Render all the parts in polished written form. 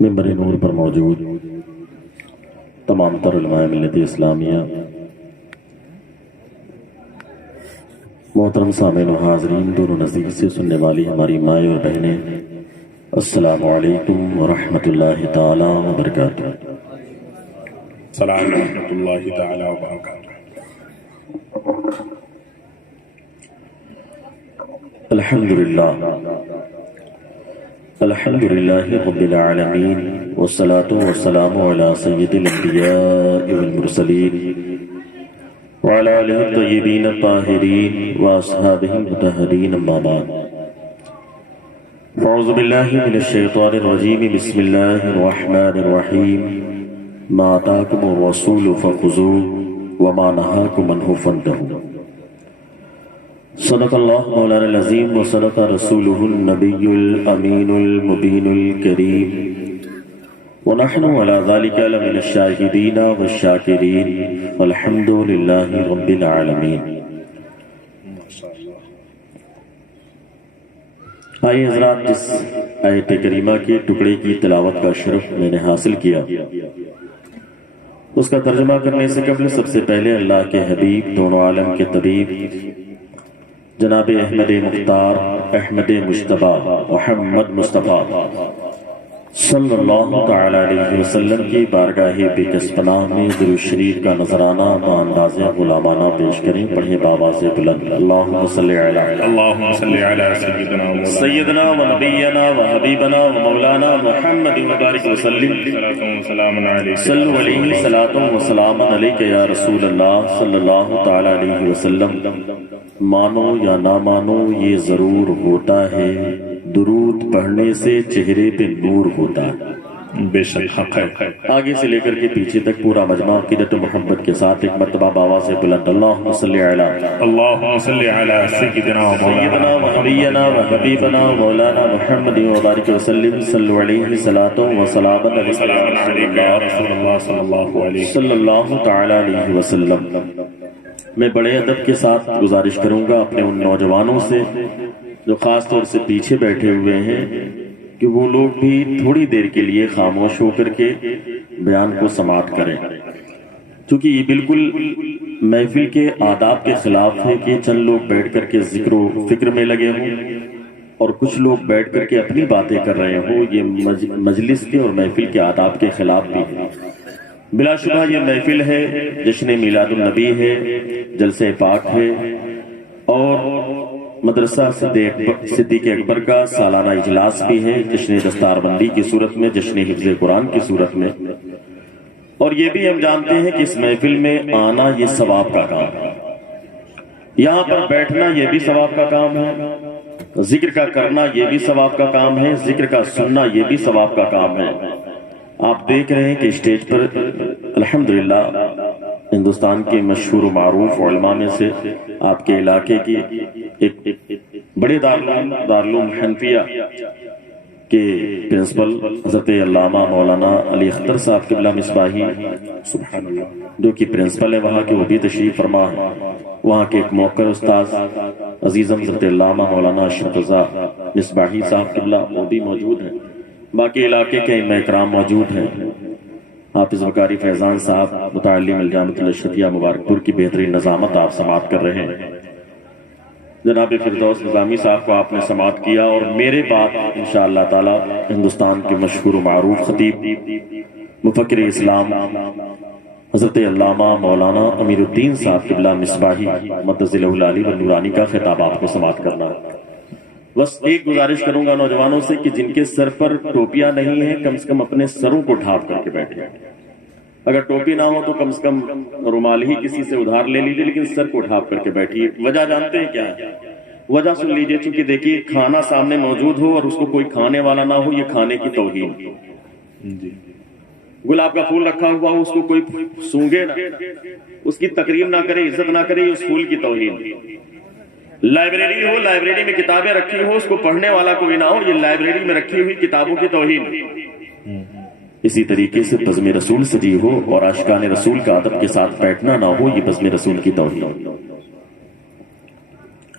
منبر نور پر موجود تمام تر علماء ملت اسلامیہ، محترم سامعین و حاضرین، دور و نزدیک سے سننے والی ہماری مائیں اور بہنیں، السلام علیکم ورحمۃ اللہ تعالی وبرکاتہ۔ السلام ورحمۃ اللہ تعالی وبرکاتہ۔ الحمد للہ رب العالمین، والصلاة والسلام علی سید الانبیاء والمرسلین وعلی آلہ الطیبین الطاہرین واصحابہ المطہرین، اما بعد، اعوذ باللہ من الشیطان الرجیم، بسم اللہ الرحمن الرحیم، ما آتاکم الرسول فخذوہ وما نہاکم عنہ فانتہوا۔ صدق اللہ مولانا العظیم وصدق رسولہ النبی الامین المبین الکریم، ونحن علی ذلک لمن الشاہدین والشاکرین، والحمد للہ رب العالمین۔ آئیے حضرات، جس آیت کریمہ کے ٹکڑے کی تلاوت کا شرف میں نے حاصل کیا، اس کا ترجمہ کرنے سے قبل سب سے پہلے اللہ کے حبیب، دونوں عالم کے طبیب، جناب احمد مختار، احمد مجتبیٰ، محمد مصطفیٰ صلی اللہ تعالی علیہ وسلم کی بارگاہ بکس پناہ میں درود شریف کا نذرانہ بانداز غلامانہ پیش کریں۔ پڑھیں بآواز بلند، اللہم صلی علی سیدنا و نبینا و حبیبنا و مولانا محمد وبارک وسلم، صلو علیہ صلاۃ و سلام علیک یا رسول اللہ صلی اللہ تعالی علیہ وسلم۔ مانو یا نہ مانو، یہ ضرور ہوتا ہے، درود پڑھنے سے چہرے پہ نور ہوتا ہے، بے شک حق ہے۔ آگے سے لے کر کے پیچھے تک پورا مجمع عقیدت و محبت کے ساتھ ایک مرتبہ بآواز سے بلند، اللہم صلی علی اللہم صلی علی سیدنا و نبینا و حبیبنا و مولانا محمد وبارک وسلم، صلو علیہ صلاۃ و سلام علیک یا رسول اللہ صلی اللہ تعالی علیہ وسلم۔ میں بڑے ادب کے ساتھ گزارش کروں گا اپنے ان نوجوانوں سے جو خاص طور سے پیچھے بیٹھے ہوئے ہیں کہ وہ لوگ بھی تھوڑی دیر کے لیے خاموش ہو کر کے بیان کو سماعت کریں، چونکہ یہ بالکل محفل کے آداب کے خلاف ہے کہ چند لوگ بیٹھ کر کے ذکر و فکر میں لگے ہوں اور کچھ لوگ بیٹھ کر کے اپنی باتیں کر رہے ہوں۔ یہ مجلس کے اور محفل کے آداب کے خلاف بھی ہے۔ بلا شبہ یہ محفل ہے، جشن میلاد النبی ہے، جلسہ پاک ہے، اور مدرسہ صدیق اکبر کا سالانہ اجلاس بھی ہے، جشن دستار بندی کی صورت میں، جشن حفظ قرآن کی صورت میں۔ اور یہ بھی ہم جانتے ہیں کہ اس محفل میں آنا یہ ثواب کا کام ہے، یہاں پر بیٹھنا یہ بھی ثواب کا کام ہے، ذکر کا کرنا یہ بھی ثواب کا کام ہے، ذکر کا سننا یہ بھی ثواب کا کام ہے۔ آپ دیکھ رہے ہیں کہ اسٹیج پر الحمدللہ ہندوستان کے مشہور و معروف علماء میں سے آپ کے علاقے کی ایک بڑے دارالعلوم حنفیہ کے پرنسپل حضرت علامہ مولانا علی اختر صاحب قبلہ مصباحی سبحان اللہ، جو کہ پرنسپل ہے وہاں کے، وہ بھی تشریف فرما ہے۔ وہاں کے ایک موقر استاذ عزیزم حضرت علامہ مولانا اشرف رضا مصباحی صاحب قبلہ، وہ بھی موجود ہیں۔ باقی علاقے کے ائمہ اکرام موجود ہیں۔ حافظ وقاری فیضان صاحب متعلم الجامعۃ الاشرفیہ مبارکپور کی بہترین نظامت آپ سماعت کر رہے ہیں۔ جناب فردوس نظامی صاحب کو آپ نے سماعت کیا، اور میرے بعد انشاءاللہ تعالی ہندوستان کے مشہور و معروف خطیب مفکر اسلام حضرت علامہ مولانا امیر الدین صاحب قبلہ مصباحی مدظلہ العالی والنورانی کا خطاب آپ کو سماعت کرنا ہے۔ بس ایک گزارش کروں گا نوجوانوں سے کہ جن کے سر پر ٹوپیاں نہیں ہیں کم سے کم اپنے سروں کو ڈھانپ کر کے بیٹھے، اگر ٹوپی نہ ہو تو کم سے کم رومال ہی کسی سے ادھار لے لیجیے، لیکن سر کو ڈھانپ کر کے بیٹھیے۔ وجہ جانتے ہیں کیا ہے؟ وجہ سن لیجیے، چونکہ دیکھیے کھانا سامنے موجود ہو اور اس کو کوئی کھانے والا نہ ہو، یہ کھانے کی توہین۔ گلاب کا پھول رکھا ہوا ہو، اس کو کوئی سونگے نہ، اس کی تقریم نہ کرے، عزت نہ کرے، اس پھول کی توہین۔ لائبریری ہو، لائبریری میں کتابیں رکھی ہو، اس کو پڑھنے والا کوئی نہ ہو، یہ لائبریری میں رکھی ہوئی کتابوں کی توہین۔ اسی طریقے سے بزم رسول سجی ہو اور عاشقان رسول کا ادب کے ساتھ بیٹھنا نہ ہو، یہ بزم رسول کی توہین۔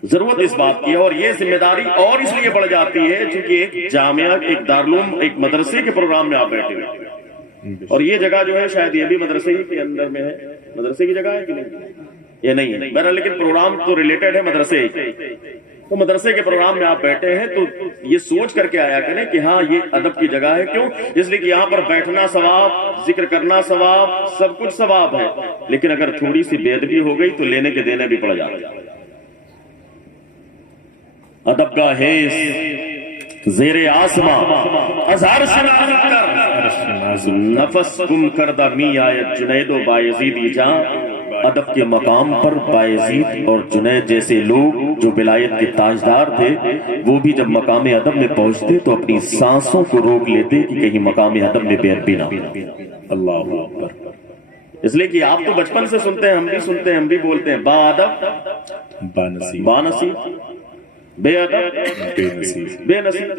ضرورت اس بات کی ہے، اور یہ ذمہ داری اور اس لیے بڑھ جاتی ہے چونکہ ایک جامعہ، ایک دارالعلوم، ایک مدرسے کے پروگرام میں آپ بیٹھے ہوئے، اور یہ جگہ جو ہے شاید یہ بھی مدرسے ہی کے اندر میں ہے، مدرسے کی جگہ ہے کہ نہیں؟ یہ نہیں ہے بہرحال، لیکن پروگرام تو ریلیٹڈ ہے مدرسے ہی، تو مدرسے کے پروگرام میں آپ بیٹھے ہیں تو یہ سوچ کر کے آیا کریں کہ ہاں یہ ادب کی جگہ ہے. کیوں؟ اس لیے کہ یہاں پر بیٹھنا ثواب، ذکر کرنا ثواب، سب کچھ ثواب ہے، لیکن اگر تھوڑی سی بے ادبی ہو گئی تو لینے کے دینے بھی پڑ جاتے ہیں. ادب کا حیث زیر آسماں ازہر شناخت کر، نفس گم کردہ می آیت جنید و بایزیدی جان. ادب کے مقام پر بایزید اور جنید جیسے لوگ جو ولایت کے تاجدار تھے، وہ بھی جب مقام ادب میں پہنچتے تو اپنی سانسوں کو روک لیتے کہ کہیں مقام ادب میں بے ادبی نہ ہو. اللہ اکبر. اس لیے کہ آپ تو بچپن سے سنتے ہیں، ہم بھی سنتے ہیں، ہم بھی بولتے ہیں با ادب با نصیب، بے ادب بے نصیب.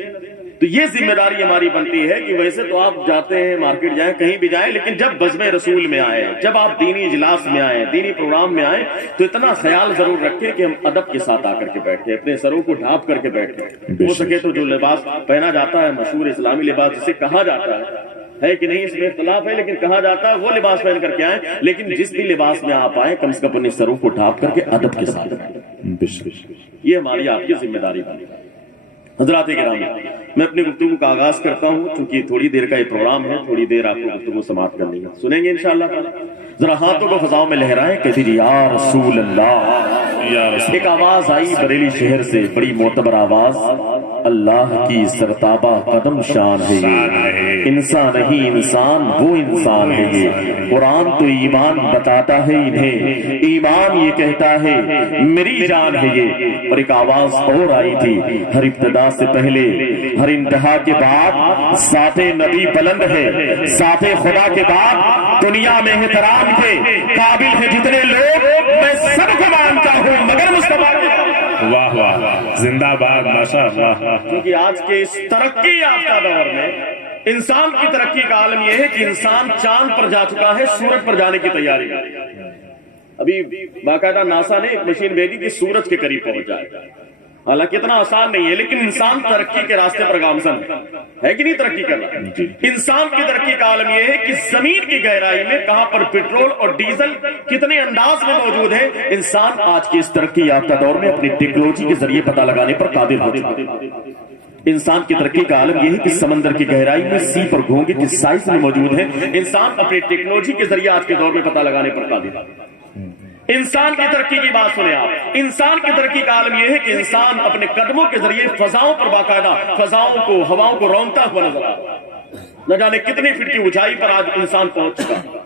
تو یہ ذمہ داری ہماری بنتی ہے کہ ویسے تو آپ جاتے ہیں، مارکیٹ جائیں، کہیں بھی جائیں، لیکن جب بزم رسول میں آئے، جب آپ دینی اجلاس میں آئے، دینی پروگرام میں آئے، تو اتنا خیال ضرور رکھیں کہ ہم ادب کے ساتھ آ کر کے بیٹھے، اپنے سروں کو ڈھانپ کر کے بیٹھے. ہو سکے تو جو لباس پہنا جاتا ہے، مشہور اسلامی لباس جسے کہا جاتا ہے کہ نہیں، اس میں اختلاف ہے، لیکن کہا جاتا ہے وہ لباس پہن کر کے آئیں. لیکن جس بھی لباس میں آپ آئیں، کم سے کم اپنے سروں کو ڈھانپ کر کے ادب کے ساتھ آئیں. یہ ہماری آپ کی ذمہ داری بنی. حضرات گرامی، میں اپنی گفتگو کا آغاز کرتا ہوں، چونکہ تھوڑی دیر کا یہ پروگرام ہے، تھوڑی دیر آپ کو گفتگو سماعت کرنی ہے، سنیں گے انشاءاللہ تعالی. ذرا ہاتھوں کو فضاؤں میں لہرائیں، کہتے جی یا رسول اللہ. ایک آواز آئی بریلی شہر سے، بڑی معتبر آواز. اللہ کی سرتابہ قدم شان ہے یہ، انسان نہیں انسان وہ انسان ہے یہ. قرآن تو ایمان بتاتا ہے انہیں، ایمان یہ کہتا ہے میری جان ہے یہ. اور ایک آواز اور آئی تھی، ہر ابتدا سے پہلے ہر انتہا کے بعد ساتھ نبی بلند ہے، ساتھ خدا کے بعد دنیا میں احترام کے قابل ہیں جتنے لوگ، میں سب کو مانتا ہوں مگر مصطفیٰ. واہ واہ، زندہ باد، ماشاء اللہ. کیونکہ آج کے اس ترقی یافتہ دور میں انسان کی ترقی کا عالم یہ ہے کہ انسان چاند پر جا چکا ہے، سورج پر جانے کی تیاری. ابھی باقاعدہ ناسا نے ایک مشین بھیجی کہ سورج کے قریب پہنچ جائے. حالانکہ اتنا آسان نہیں ہے، لیکن انسان ترقی کے راستے پر گامزن ہے کہ نہیں ترقی کرنا. انسان کی ترقی کا عالم یہ ہے کہ زمین کی گہرائی میں کہاں پر پیٹرول اور ڈیزل کتنے انداز میں موجود ہے. انسان آج کے اس ترقی یافتہ دور میں اپنی ٹیکنالوجی کے ذریعے پتہ لگانے پر قادر ہو چکا ہے. انسان کی ترقی کا عالم یہ ہے کہ سمندر کی گہرائی میں سی پر گھونگے کس سائز میں موجود ہے. انسان اپنی ٹیکنالوجی کے ذریعے آج کے دور میں پتہ لگانے پر قادر ہے. انسان کی ترقی کی بات سنیں آپ. انسان کی ترقی کا عالم یہ ہے کہ انسان اپنے قدموں کے ذریعے فضاؤں پر باقاعدہ فضاؤں کو، ہواؤں کو رونگتا ہوا نظر آ رہا ہے. نہ جانے کتنی فٹ کی اونچائی پر آج انسان پہنچ چکا.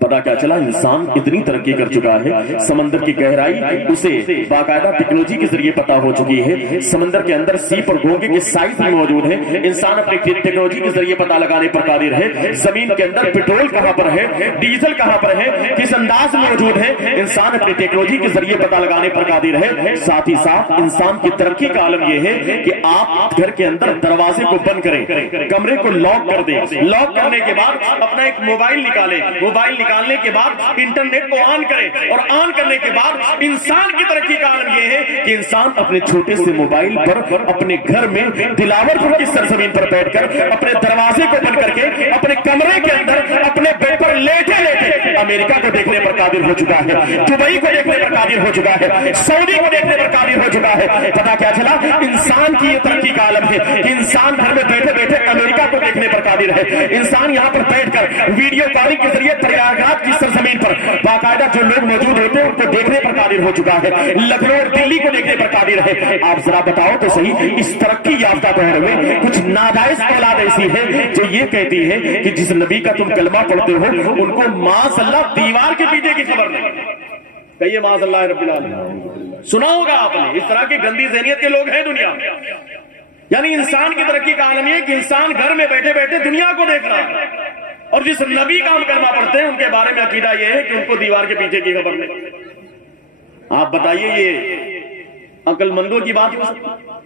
پتا کیا چلا؟ انسان اتنی ترقی کر چکا ہے، سمندر کی گہرائی اسے باقاعدہ ٹیکنالوجی کے ذریعے پتا ہو چکی ہے. سمندر کے اندر سی پر گھونگے کے سائز میں موجود ہے. انسان اپنی ٹیکنالوجی کے ذریعے پتا لگانے پر قادر ہے. زمین کے اندر پیٹرول کہاں پر ہے، ڈیزل کہاں پر ہے، کس انداز میں موجود ہے، انسان اپنی ٹیکنالوجی کے ذریعے پتا لگانے پر قادر ہے. ساتھ ہی ساتھ انسان کی ترقی کا عالم یہ ہے کہ آپ گھر کے اندر دروازے کو بند کریں، کمرے کو لاک کر دیں. لاک کرنے کے بعد اپنا ایک موبائل نکالیں، موبائل نکالنے کے بعد انٹرنیٹ کو آن کریں، اور آن کرنے کے بعد انسان کی ترقی کا عالم یہ ہے کہ انسان اپنے چھوٹے سے موبائل پر اپنے گھر میں دلاور پور کی سرزمین پر بیٹھ کر اپنے دروازے کو بند کر کے اپنے کمرے کے اندر اپنے بیڈ پر لیٹے لیٹے امریکہ کو دیکھنے پر قادر ہو چکا ہے، دبئی کو دیکھنے پر قادر ہو چکا ہے، سعودی کو دیکھنے پر قادر ہو چکا ہے. پتا کیا چلا؟ انسان کی یہ ترقی کا عالم ہے کہ انسان گھر میں بیٹھے بیٹھے امریکہ کو دیکھنے پر قادر ہے. انسان یہاں پر بیٹھ کر ویڈیو کالنگ کے ذریعے پریاگراج کی سرزمین پر باقاعدہ جو لوگ موجود ہوتے ہیں ان کو دیکھنے پر قادر ہو چکا ہے، لکھنؤ اور دلی کو دیکھنے پر قادر ہے. آپ ذرا بتاؤ تو صحیح، اس ترقی یافتہ دور میں کچھ ناجائز اولاد ایسی ہے جو یہ کہتی ہے کہ جس نبی کا تم کلمہ پڑھتے ہو ان کو معاذ اللہ دیوار کے پیچھے کی خبر نہیں. کہیے معاذ اللہ رب العالمین. سنا ہوگا آپ نے، اس طرح کی گندی ذہنیت کے لوگ ہیں دنیا میں. یعنی انسان کی ترقی کا عالم یہ کہ انسان گھر میں بیٹھے بیٹھے دنیا کو دیکھ رہا ہے، اور جس نبی کا ہم کلمہ پڑھتے ہیں ان کے بارے میں عقیدہ یہ ہے کہ ان کو دیوار کے پیچھے کی خبر نہیں. آپ بتائیے یہ عقل مندوں کی بات ہو سکتی؟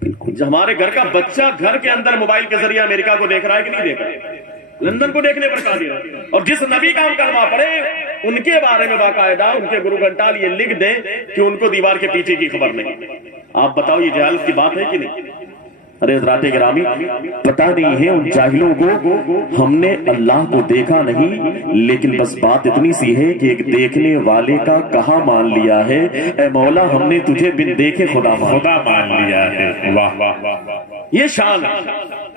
بالکل. ہمارے گھر کا بچہ گھر کے اندر موبائل کے ذریعے امریکہ کو دیکھ رہا ہے کہ نہیں دیکھ رہا ہے، لندن کو دیکھنے پر قادر ہے. اور جس نبی کا ہم کلمہ پڑھے ان کے بارے میں باقاعدہ ان کے گرو گھنٹال یہ لکھ دیں کہ ان کو دیوار کے پیچھے کی خبر نہیں. آپ بتاؤ یہ جہالت کی بات ہے کہ نہیں؟ ارے حضرات گرامی پتہ نہیں ہے ان جاہلوں کو ہم نے اللہ کو دیکھا نہیں، لیکن بس بات اتنی سی ہے کہ ایک دیکھنے والے کا کہاں مان لیا ہے. اے مولا ہم نے تجھے بن دیکھے خدا مان لیا ہے. واہ واہ واہ، یہ شان ہے.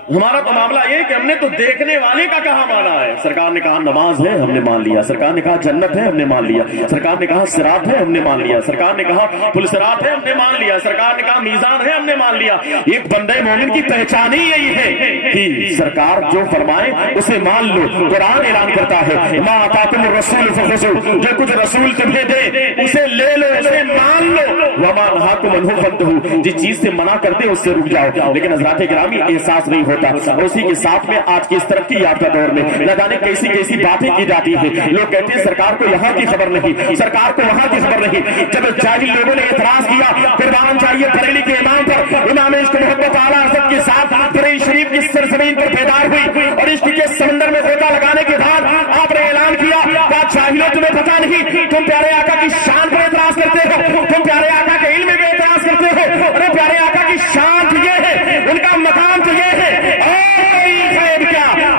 ہمارا تو معاملہ یہ کہ ہم نے تو دیکھنے والے کا کہاں مانا ہے. سرکار نے کہا نماز ہے، ہم نے مان لیا. سرکار نے کہا جنت ہے، ہم نے مان لیا. سرکار نے کہا صراط ہے، ہم نے مان لیا. سرکار نے کہا پل صراط ہے، ہم نے مان لیا. سرکار نے کہا میزان ہے، ہم نے مان لیا. ایک بندے مومن کی پہچان ہی یہی ہے کہ سرکار جو فرمائے اسے مان لو. قرآن اعلان کرتا ہے ما آتاکم الرسول فخذوہ، جو کچھ رسول تمہیں دے اسے لے لو، اسے مان لو. وما نہاکم عنہ فانتہوا، جس چیز سے منع کرتے اس سے رک جاؤ. لیکن حضرات گرامی احساس نہیں ہوتا. اور اسی کے ساتھ میں آج کے اس ترقی یافتہ دور میں نہ جانے کیسی کیسی باتیں کی جاتی ہیں. لوگ کہتے ہیں سرکار کو یہاں کی خبر نہیں، سرکار کو وہاں کی خبر نہیں. جب جاہل لوگوں نے اعتراض کیا قربان چاہیے بریلی کے امام پر، امام عشق محبت اعلیٰ حضرت کے ساتھ بریلی شریف کی سرزمین پر بیدار ہوئی اور عشق کے سمندر میں غوطہ لگانے کے بعد آپ نے اعلان کیا کہ جاہلوں تمہیں پتہ نہیں، تم پیارے آقا کی شان پر اعتراض کرتے ہو، تم پیارے آقا کے علم پہ اعتراض کرتے ہو. ارے پیارے آقا کی شان تو یہ ہے، ان کا مقام تو یہ ہے.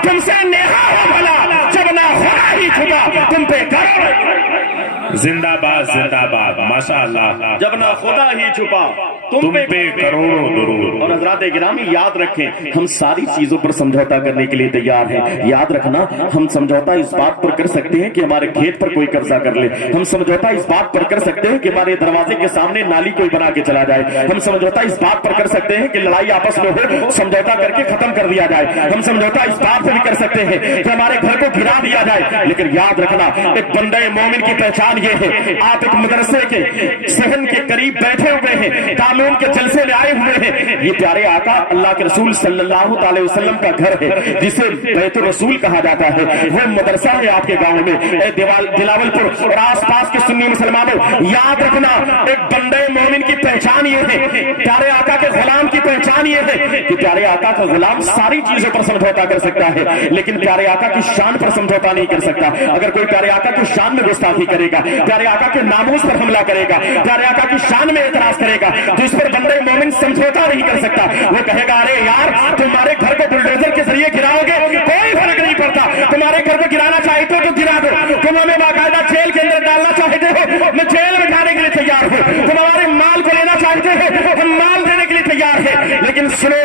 تم سے نیہا ہو بھلا جب نہ ہوا ہی خدا تم پہ کرو. زندہ باد زندہ باد، ماشاء اللہ. جب نہ خدا ہی چھپا تم پہ کروڑوں درود. اور حضرات گرامی یاد رکھیں ہم ساری چیزوں پر سمجھوتا کرنے کے لیے تیار ہیں. یاد رکھنا ہم سمجھوتا اس بات پر کر سکتے ہیں کہ ہمارے کھیت پر کوئی قبضہ کر لے. ہم سمجھوتا اس بات پر کر سکتے ہیں کہ ہمارے دروازے کے سامنے نالی کوئی بنا کے چلا جائے. ہم سمجھوتا اس بات پر کر سکتے ہیں کہ لڑائی آپس میں ہو، سمجھوتا کر کے ختم کر دیا جائے. ہم سمجھوتا اس بات پر بھی کر سکتے ہیں کہ ہمارے گھر کو گرا دیا جائے. لیکن یاد رکھنا ایک بندہ مومن کی پہچان یہ ہے، آپ ایک مدرسے کے صحن کے قریب بیٹھے ہوئے ہیں، تعلیم کے جلسے میں آئے ہوئے ہیں. یہ پیارے آقا اللہ کے رسول صلی اللہ تعالی وسلم کا گھر ہے جسے بیت الرسول کہا جاتا ہے. وہ مدرسہ ہے آپ کے گاؤں میں. اے دلاول پور اور آس پاس کے سنی مسلمانوں یاد رکھنا ایک بندے مومن کی پہچان یہ ہے، پیارے آقا کے غلام کی پہچان یہ ہے کہ پیارے آقا کا غلام ساری چیزوں پر سمجھوتا کر سکتا ہے لیکن پیارے آقا کی شان پر سمجھوتا نہیں کر سکتا. اگر کوئی پیارے آقا کی شان میں گستاخی کرے گا، پیارے آقا کے ناموس پر حملہ کرے گا، پیارے آقا کی شان میں اعتراض کرے گا تو اس پر بندے مومن سمجھوتا نہیں کر سکتا. وہ کہے گا ارے یار تمہارے گھر کو بلڈوزر کے ذریعے گراؤ گے کوئی فرق نہیں پڑتا، تمہارے گھر کو گرانا چاہتے ہو تو گرا دو. تم ہمیں باقاعدہ جیل کے اندر ڈالنا چاہتے ہو، میں جیل میں ڈالنے کے لیے تیار ہوں. تم ہمارے مال کو لینا چاہتے ہو، ہم مال دینے کے لیے تیار ہیں. لیکن سنو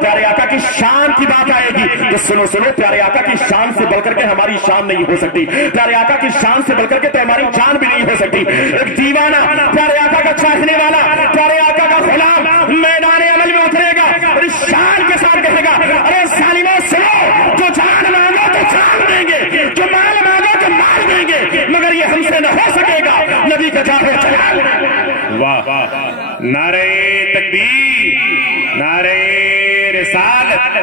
پیارے آقا کی شان کی بات آئے گی تو سنو پیارے آقا کی شان سے بڑھ کر کے ہماری شان نہیں ہو سکتی. پیارے آقا کی شان سے بڑھ کر کے تو ہماری جان بھی نہیں ہو سکتی. ایک دیوانہ پیارے آقا کا چاہنے والا، پیارے آقا کا غلام میدان عمل میں اترے گا اور اس شان کے ساتھ کہے گا ارے ظالموں سنو، جو جان مانگو تو جان دیں گے، جو مال مانگو تو مال دیں گے، مگر یہ ہم سے نہ ہو سکے گا. نبی کا جاہو جلال. واہ، نعرہ تکبیر، نعرہ رسالت،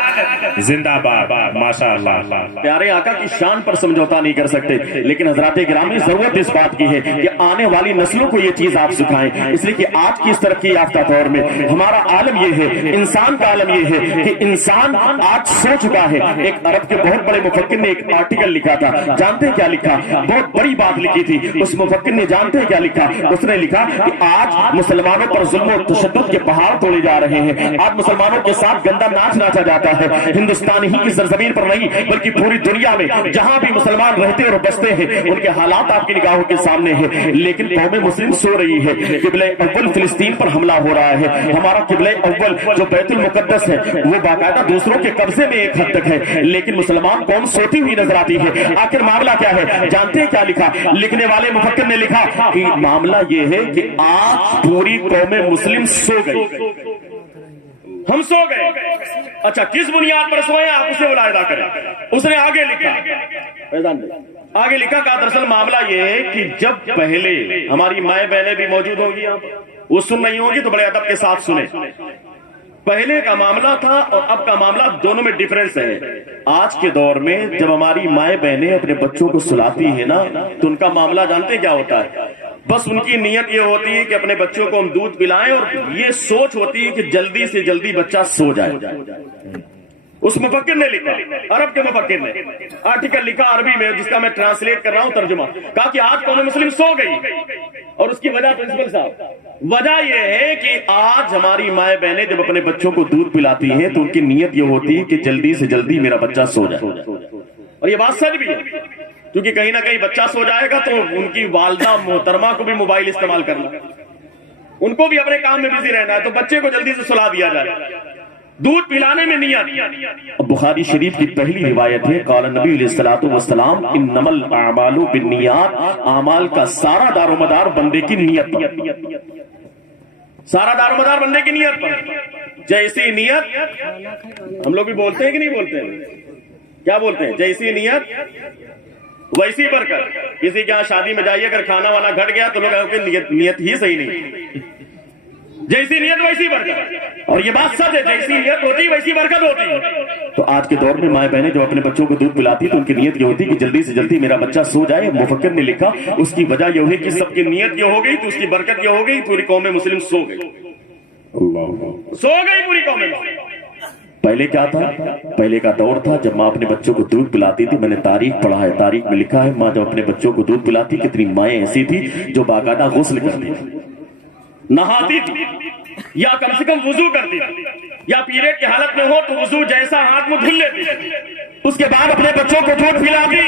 زندہ باد، ماشاء اللہ. پیارے آقا کی شان پر سمجھوتا نہیں کر سکتے لیکن حضرات گرامی ضرورت اس بات کی ہے کہ آنے والی نسلوں کو یہ چیز آپ سکھائیں. اس لیے کہ آج کی اس ترقی یافتہ دور میں ہمارا عالم یہ ہے، انسان کا عالم یہ ہے کہ انسان آج سو چکا ہے. ایک عرب کے بہت بڑے مفکر نے ایک آرٹیکل لکھا تھا، جانتے کیا لکھا؟ بہت بڑی بات لکھی تھی. اس مفکر نے جانتے کیا لکھا؟ اس نے لکھا کہ آج مسلمانوں پر ظلم و تشدد کے پہاڑ توڑے جا رہے ہیں. آج مسلمانوں کے ساتھ گندا ناچ ناچا جاتا ہے. ہندوستان ہی کی سرزمین پر نہیں بلکہ پوری دنیا میں جہاں بھی مسلمان رہتے اور بستے ہیں ان کے حالات آپ کی نگاہوں کے سامنے ہیں. لیکن قوم مسلم سو رہی ہے. قبلہ اول فلسطین پر حملہ ہو رہا ہے. ہمارا قبلہ اول جو بیت المقدس ہے وہ باقاعدہ دوسروں کے قبضے میں ایک حد تک ہے لیکن مسلمان قوم سوتی ہوئی نظر آتی ہے. آخر معاملہ کیا ہے؟ جانتے ہیں کیا لکھا؟ لکھنے والے مفکر نے لکھا کہ معاملہ یہ ہے کہ آج پوری قوم مسلم سو گئی. ہم سو گئے. اچھا کس بنیاد پر سوئے آپ اسے ملاحظہ کریں. اس نے آگے لکھا کہا دراصل معاملہ یہ ہے کہ جب پہلے ہماری مائیں بہنیں بھی موجود ہوں گی وہ سن نہیں ہوگی تو بڑے ادب کے ساتھ سنیں. پہلے کا معاملہ تھا اور اب کا معاملہ دونوں میں ڈیفرنس ہے. آج کے دور میں جب ہماری مائیں بہنیں اپنے بچوں کو سلاتی ہیں نا تو ان کا معاملہ جانتے کیا ہوتا ہے؟ بس ان کی نیت یہ ہوتی ہے کہ اپنے بچوں کو ہم دودھ پلائیں اور یہ سوچ ہوتی ہے کہ جلدی سے جلدی بچہ سو جائے. اس مفکر نے لکھا، عرب کے مفکر نے آرٹیکل لکھا عربی میں، جس کا میں ٹرانسلیٹ کر رہا ہوں ترجمہ، کہا کہ آج قوم مسلم سو گئی، اور اس کی وجہ پرنسپل صاحب، وجہ یہ ہے کہ آج ہماری مائیں بہنیں جب اپنے بچوں کو دودھ پلاتی ہیں تو ان کی نیت یہ ہوتی ہے کہ جلدی سے جلدی میرا بچہ سو جائے، اور یہ بات سچ بھی ہے، کیونکہ کہیں نہ کہیں بچہ سو جائے گا تو ان کی والدہ محترمہ کو بھی موبائل استعمال کرنا، ان کو بھی اپنے کام میں بزی رہنا ہے، تو بچے کو جلدی سے سلا دیا جائے، دودھ پلانے میں نیت۔ بخاری شریف کی پہلی روایت ہے، قال نبی علیہ الصلوۃ والسلام انما الاعمال بالنیات، اعمال کا سارا دار و مدار بندے کی نیت پر، سارا دار و مدار بندے کی نیت پر، جیسی نیت، ہم لوگ بھی بولتے ہیں کہ نہیں بولتے ہیں، کیا بولتے ہیں، جیسی نیت ویسی برکت۔ کسی کے ہاں شادی میں جائیے اگر کھانا وانا گھٹ گیا تو لوگ کہ نیت ہی صحیح نہیں، جیسی نیت ویسی برکت، اور یہ بات سچ ہے، جیسی نیت ہوتی ویسی برکت ہوتی۔ تو آج کے دور میں مائیں بہنیں جو اپنے بچوں کو دودھ پلاتی تو ان کی نیت یہ ہوتی کہ جلدی سے جلدی میرا بچہ سو جائے۔ مفکر نے لکھا اس کی وجہ یہ ہے کہ سب کی نیت یہ ہو گئی تو اس کی برکت یہ ہو گئی، پوری قوم مسلم سو گئی، سو گئی پوری قوم مسلم۔ پہلے کیا تھا؟ پہلے کا دور تھا جب ماں اپنے بچوں کو دودھ پلاتی تھی، میں نے تاریخ پڑھا ہے، تاریخ میں لکھا ہے ماں جب اپنے بچوں کو دودھ پلاتی، کتنی مائیں ایسی تھی جو باقاعدہ غسل کرتی تھی، نہاتی تھی، یا کم سے کم وضو کرتی تھی، یا پیریڈ کی حالت میں ہو تو وضو جیسا ہاتھ میں دھل لیتی تھی، اس کے بعد اپنے بچوں کو دودھ پلاتی۔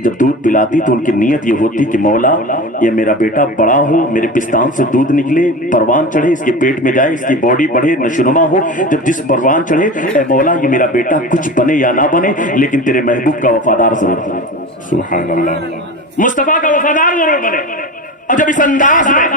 جب دودھ پلاتی تو ان کی نیت یہ ہوتی کہ مولا یہ میرا بیٹا بڑا ہو، میرے پستان سے دودھ نکلے، پروان چڑھے، اس کے پیٹ میں جائے، اس کی باڈی بڑھے، نشونما ہو، جب جس پروان چڑھے، اے مولا یہ میرا بیٹا کچھ بنے یا نہ بنے لیکن تیرے محبوب کا وفادار ضرور بنے، سبحان اللہ، مصطفیٰ کا وفادار ضرور بنے۔ اور جب اس انداز میں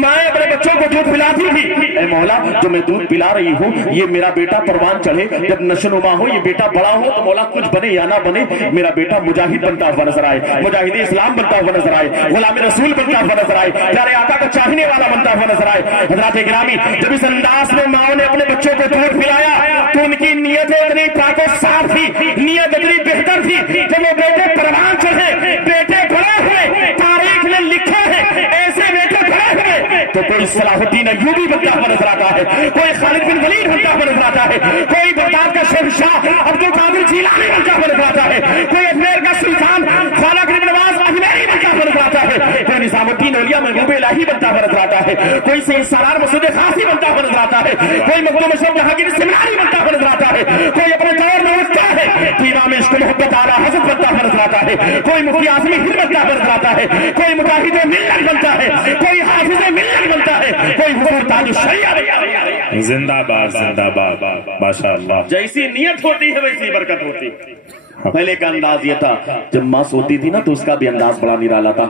مائیں اپنے بچوں کو دودھ پلاتی تھی، اے مولا جو میں دودھ پلا رہی ہوں یہ میرا بیٹا پروان چڑھے، جب نشونما ہو، یہ بیٹا بڑا ہو، تو مولا کچھ بنے یا نہ بنے میرا بیٹا مجاہد بنتا ہوا نظر آئے، مجاہد اسلام بنتا ہوا نظر آئے، غلام رسول بنتا ہوا نظر آئے، پیارے آقا کا چاہنے والا بنتا ہوا نظر آئے۔ حضرات گرامی، جب اس انداز میں ماؤں نے اپنے بچوں کو دودھ پلایا تو ان کی نیت اتنی پاک و صاف تھی، نیت اتنی بہتر تھی کہ وہ بیٹے پروان چڑھے، بیٹے بڑے ہوئے، تاریخ نے لکھا ہے ایسے بیٹے بڑے ہوئے تو کوئی صلاح الدین ایوبی بنتا ہوا نظر آتا ہے، کوئی خالد بن ولید بنتا ہوا نظر آتا ہے، کوئی بغداد کا شہنشاہ عبد القادر جیلانی بنتا ہوا نظر آتا ہے، کوئی اجمیر کا سلطان خواجہ غریب نواز اجمیری بنتا ہوا نظر آتا ہے، کوئی نظام الدین اولیاء محبوب الہی بنتا ہوا نظر آتا ہے، کوئی سید سالار مسعود خاصی بنتا ہوا نظر آتا ہے، کوئی مخدوم اشرف جہانگیر سمنانی بنتا ہوا نظر آتا ہے، کوئی اپنے دور میں اٹھتا ہے تو امام عشق محبت اعلیٰ حضرت بنتا ہوا نظر آتا ہے، کوئی مفتی اعظمی ہند بنتا ہوا نظر آتا ہے، کوئی مجاہد ملت بنتا ہے، کوئی حافظ ملت بنتا ہے، کوئی حضور تاج الشریعہ بنتا ہے۔ زندہ باد، زندہ باد، ماشاء اللہ۔ جیسی نیت ہوتی ہے ویسی برکت ہوتی ہے۔ پہلے کا انداز یہ تھا جب ماں سوتی تھی نا تو اس کا بھی انداز بڑا نرالا تھا،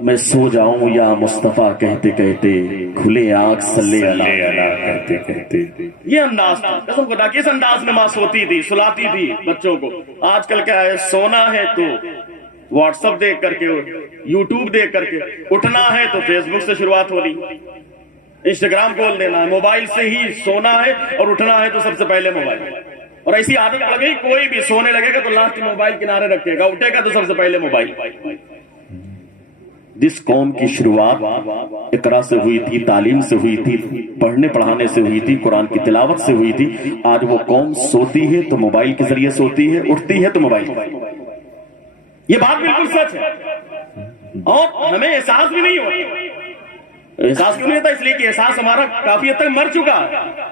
میں سو جاؤں یا مصطفیٰ کہتے کہتے، کھلے آنکھ صلی اللہ کہتے کہتے، یہ انداز تھا، قسم خدا کی اس انداز میں ماں سوتی تھی، سلاتی تھی بچوں کو۔ آج کل کیا ہے، سونا ہے تو واٹس ایپ دیکھ کر کے، یوٹیوب دیکھ کر کے، اٹھنا ہے تو فیس بک سے شروعات ہو رہی، انسٹاگرام کھول دینا ہے، موبائل سے ہی سونا ہے اور اٹھنا ہے تو سب سے پہلے موبائل، اور ایسی عادت پڑ گئی کوئی بھی سونے لگے گا تو لاسٹ موبائل کنارے رکھے گا، اٹھے گا تو سب سے پہلے موبائل۔ جس قوم کی شروعات اقرا سے ہوئی تھی، تعلیم سے ہوئی تھی، پڑھنے پڑھانے سے ہوئی تھی، قرآن کی تلاوت سے ہوئی تھی، آج وہ قوم سوتی ہے تو موبائل کے ذریعے سوتی ہے، اٹھتی ہے تو موبائل۔ یہ بات بالکل سچ ہے، اور ہمیں احساس بھی نہیں ہوتا۔ احساس کیوں نہیں ہوتا؟ اس لیے کہ احساس ہمارا کافی حد تک مر چکا ہے۔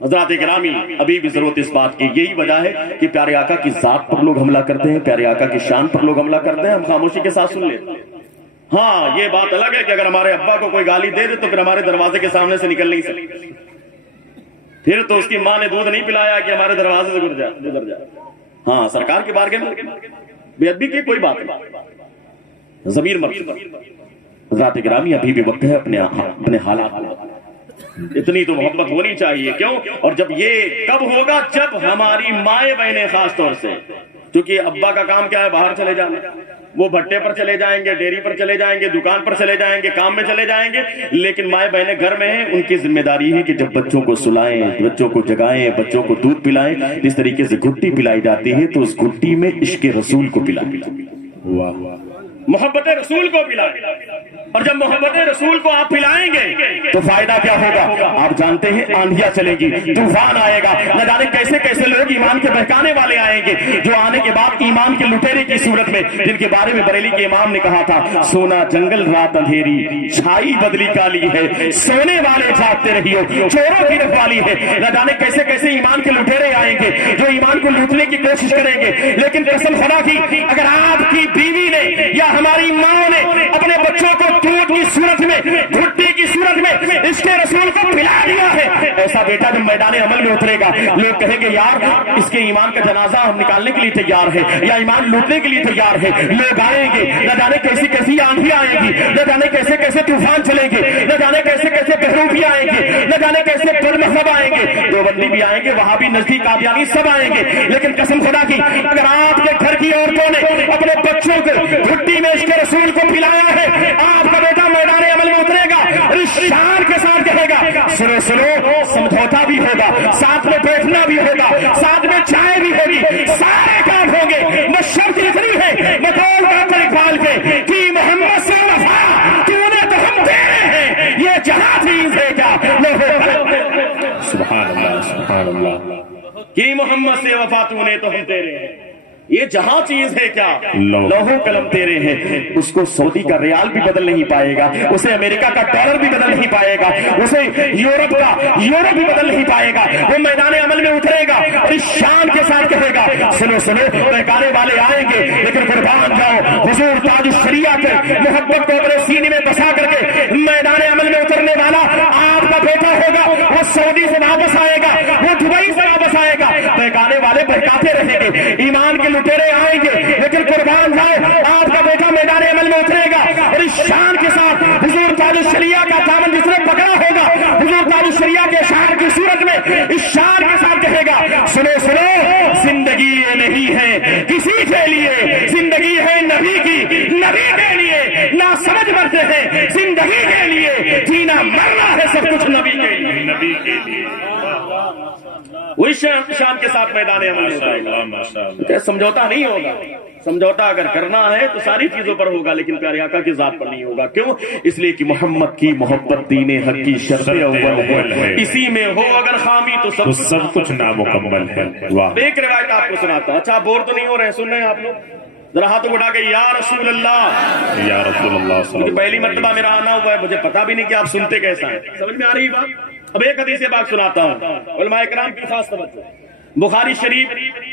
حضرات گرامی، ابھی بھی ضرورت اس بات کی، یہی وجہ ہے کہ پیارے آقا کی ذات پر لوگ حملہ کرتے ہیں، پیارے آقا کی شان پر لوگ حملہ کرتے ہیں، ہم خاموشی کے ساتھ سن لیتے ہیں۔ ہاں یہ بات الگ ہے کہ اگر ہمارے ابا کو کوئی گالی دے دے تو پھر ہمارے دروازے کے سامنے سے نکل نہیں سکتے، پھر تو اس کی ماں نے دودھ نہیں پلایا کہ ہمارے دروازے سے گزر جائے۔ ہاں سرکار کے بارگاہ میں بے ادبی کی کوئی بات نہیں، ضمیر مرد۔ حضرات گرامی، ابھی بھی وقت ہے اپنے حالات، اتنی تو محبت ہونی چاہیے۔ کیوں؟ اور جب یہ کب ہوگا؟ جب ہماری مائیں بہنیں، خاص طور سے، کیونکہ ابا کا کام کیا ہے؟ باہر چلے جانا، وہ بھٹے پر چلے جائیں گے، ڈیری پر چلے جائیں گے، دکان پر چلے جائیں گے، کام میں چلے جائیں گے، لیکن مائیں بہنیں گھر میں ہیں، ان کی ذمہ داری ہے کہ جب بچوں کو سلائیں، بچوں کو جگائیں، بچوں کو دودھ پلائیں، جس طریقے سے گھٹی پلائی جاتی ہے تو اس گھٹی میں عشق رسول کو پلائیں۔ محبت رسول کو پلائیں، اور جب محبت رسول کو آپ پلائیں گے تو فائدہ کیا ہوگا؟ آپ جانتے ہیں آندھیاں چلے گی، طوفان آئے گا، نہ جانے کیسے کیسے لوگ ایمان کے بہکانے والے آئیں گے، جو آنے کے بعد ایمان کے لٹیرے کی صورت میں، جن کے بارے میں بریلی کے امام نے کہا تھا سونا جنگل رات اندھیری چھائی بدلی کالی ہے، سونے والے جاگتے رہی ہو چوروں کی رکھوالی ہے، نہ جانے کیسے کیسے ایمان کے لٹیرے آئیں گے جو ایمان کو لوٹنے کی کوشش کریں گے، لیکن قسم خدا کی اگر آپ کی بیوی نے یا ہماری ماں نے اپنے بچوں کو دودھ کی صورت میں، بھٹی کی صورت میں اس کے رسول کو پلا دیا ہے، ایسا بیٹا جب میدان عمل میں اترے گا لوگ کہیں گے یار اس کے ایمان کا جنازہ ہم نکالنے کے لیے تیار ہے، یا ایمان لوٹنے کے لیے تیار ہے، لوگ آئیں گے، نہ جانے کیسی کیسی آندھی آئے گی، نہ جانے کیسے کیسے طوفان چلیں گے، نہ جانے کیسے کیسے بحروفی آئیں گے، نہ جانے کیسے بد مذہب آئیں گے، دیوبندی بھی آئیں گے، وہاں بھی نزدیک قادیانی سب آئیں گے، لیکن قسم خدا کی اگر آپ کے گھر کی عورتوں نے اپنے بچوں کو بھٹی میں اس کے رسول کو پلایا ہے، آپ کا بیٹا میدان عمل میں اترے گا شان کے ساتھ کہے گا سنو سنو سمجھوتا بھی ہوگا، ساتھ میں بیٹھنا بھی ہوگا، ساتھ میں چائے بھی ہوگی، سارے کام ہوں گے، بس شرط اتنی ہے مقول ڈاکٹر اقبال کے کہ محمد سے وفا تو نے تو ہم دے رہے ہیں، یہ جہاں چیز ہے کیا سبحان اللہ سبحان اللہ، کہ محمد سے وفا تو نے تو ہم دے رہے ہیں، یہ جہاں چیز ہے کیا لوہو قلم تیرے ہیں، اس کو سعودی کا ریال بھی بدل نہیں پائے گا، اسے امریکہ کا ڈالر بھی بدل نہیں پائے گا، اسے یورپ کا یورو بھی بدل نہیں پائے گا، وہ میدان عمل میں اترے گا اور اس شان کے ساتھ کہے گا سنو سنو بہکانے والے آئیں گے لیکن قربان جاؤ حضور تاج الشریعہ کے محبت کو اپنے سینے میں بسا کر کے میدان عمل میں اترنے والا آپ کا بیٹا ہوگا، وہ سعودی سے واپس آئے گا، وہ دبئی سے واپس آئے گا، بہکانے والے بہکاتے رہیں گے، ایمان کے لٹیرے آئیں گے لیکن قربان جاؤ آپ کا بیٹا میدان عمل میں اترے گا اور اس شان کے ساتھ حضور تاج الشریعہ کا دامن جس نے پکڑا ہوگا، حضور تاج الشریعہ کے شان کی صورت میں اس شان کے ساتھ کہے گا سنو سنو زندگی یہ نہیں ہے کسی کے لیے، زندگی ہے نبی کی، نبی کے لیے، نہ سمجھ مرتے ہیں زندگی کے لیے، جینا مرنا ہے سب کچھ نبی کے لیے، نبی کے لیے وہی شان کے ساتھ میدان عمل ہوتا ہے، کہ سمجھوتا نہیں ہوگا، سمجھوتا اگر کرنا ہے تو ساری چیزوں پر ہوگا لیکن پیارے آقا کی ذات پر نہیں ہوگا، کیوں؟ اس لیے کہ محمد کی محبت دین حق کی شرط اول ہے، اسی میں ہو اگر خامی تو سب کچھ نامکمل ہے۔ واہ، ایک روایت آپ کو سناتا ہوں، اچھا آپ بور تو نہیں ہو رہے ہیں، سن رہے ہیں آپ لوگ؟ ذرا ہاتھوں اٹھا کے یا رسول اللہ، یا رسول اللہ صلی کیونکہ اللہ پہلی مرتبہ میرا آنا ہوا ہے، مجھے پتا بھی نہیں کہ آپ سنتے کیسا ہیں، سمجھ میں آ رہی بات؟ اب ایک حدیث پاک سناتا ہوں، علماء کرام کی خاص توجہ، بخاری شریف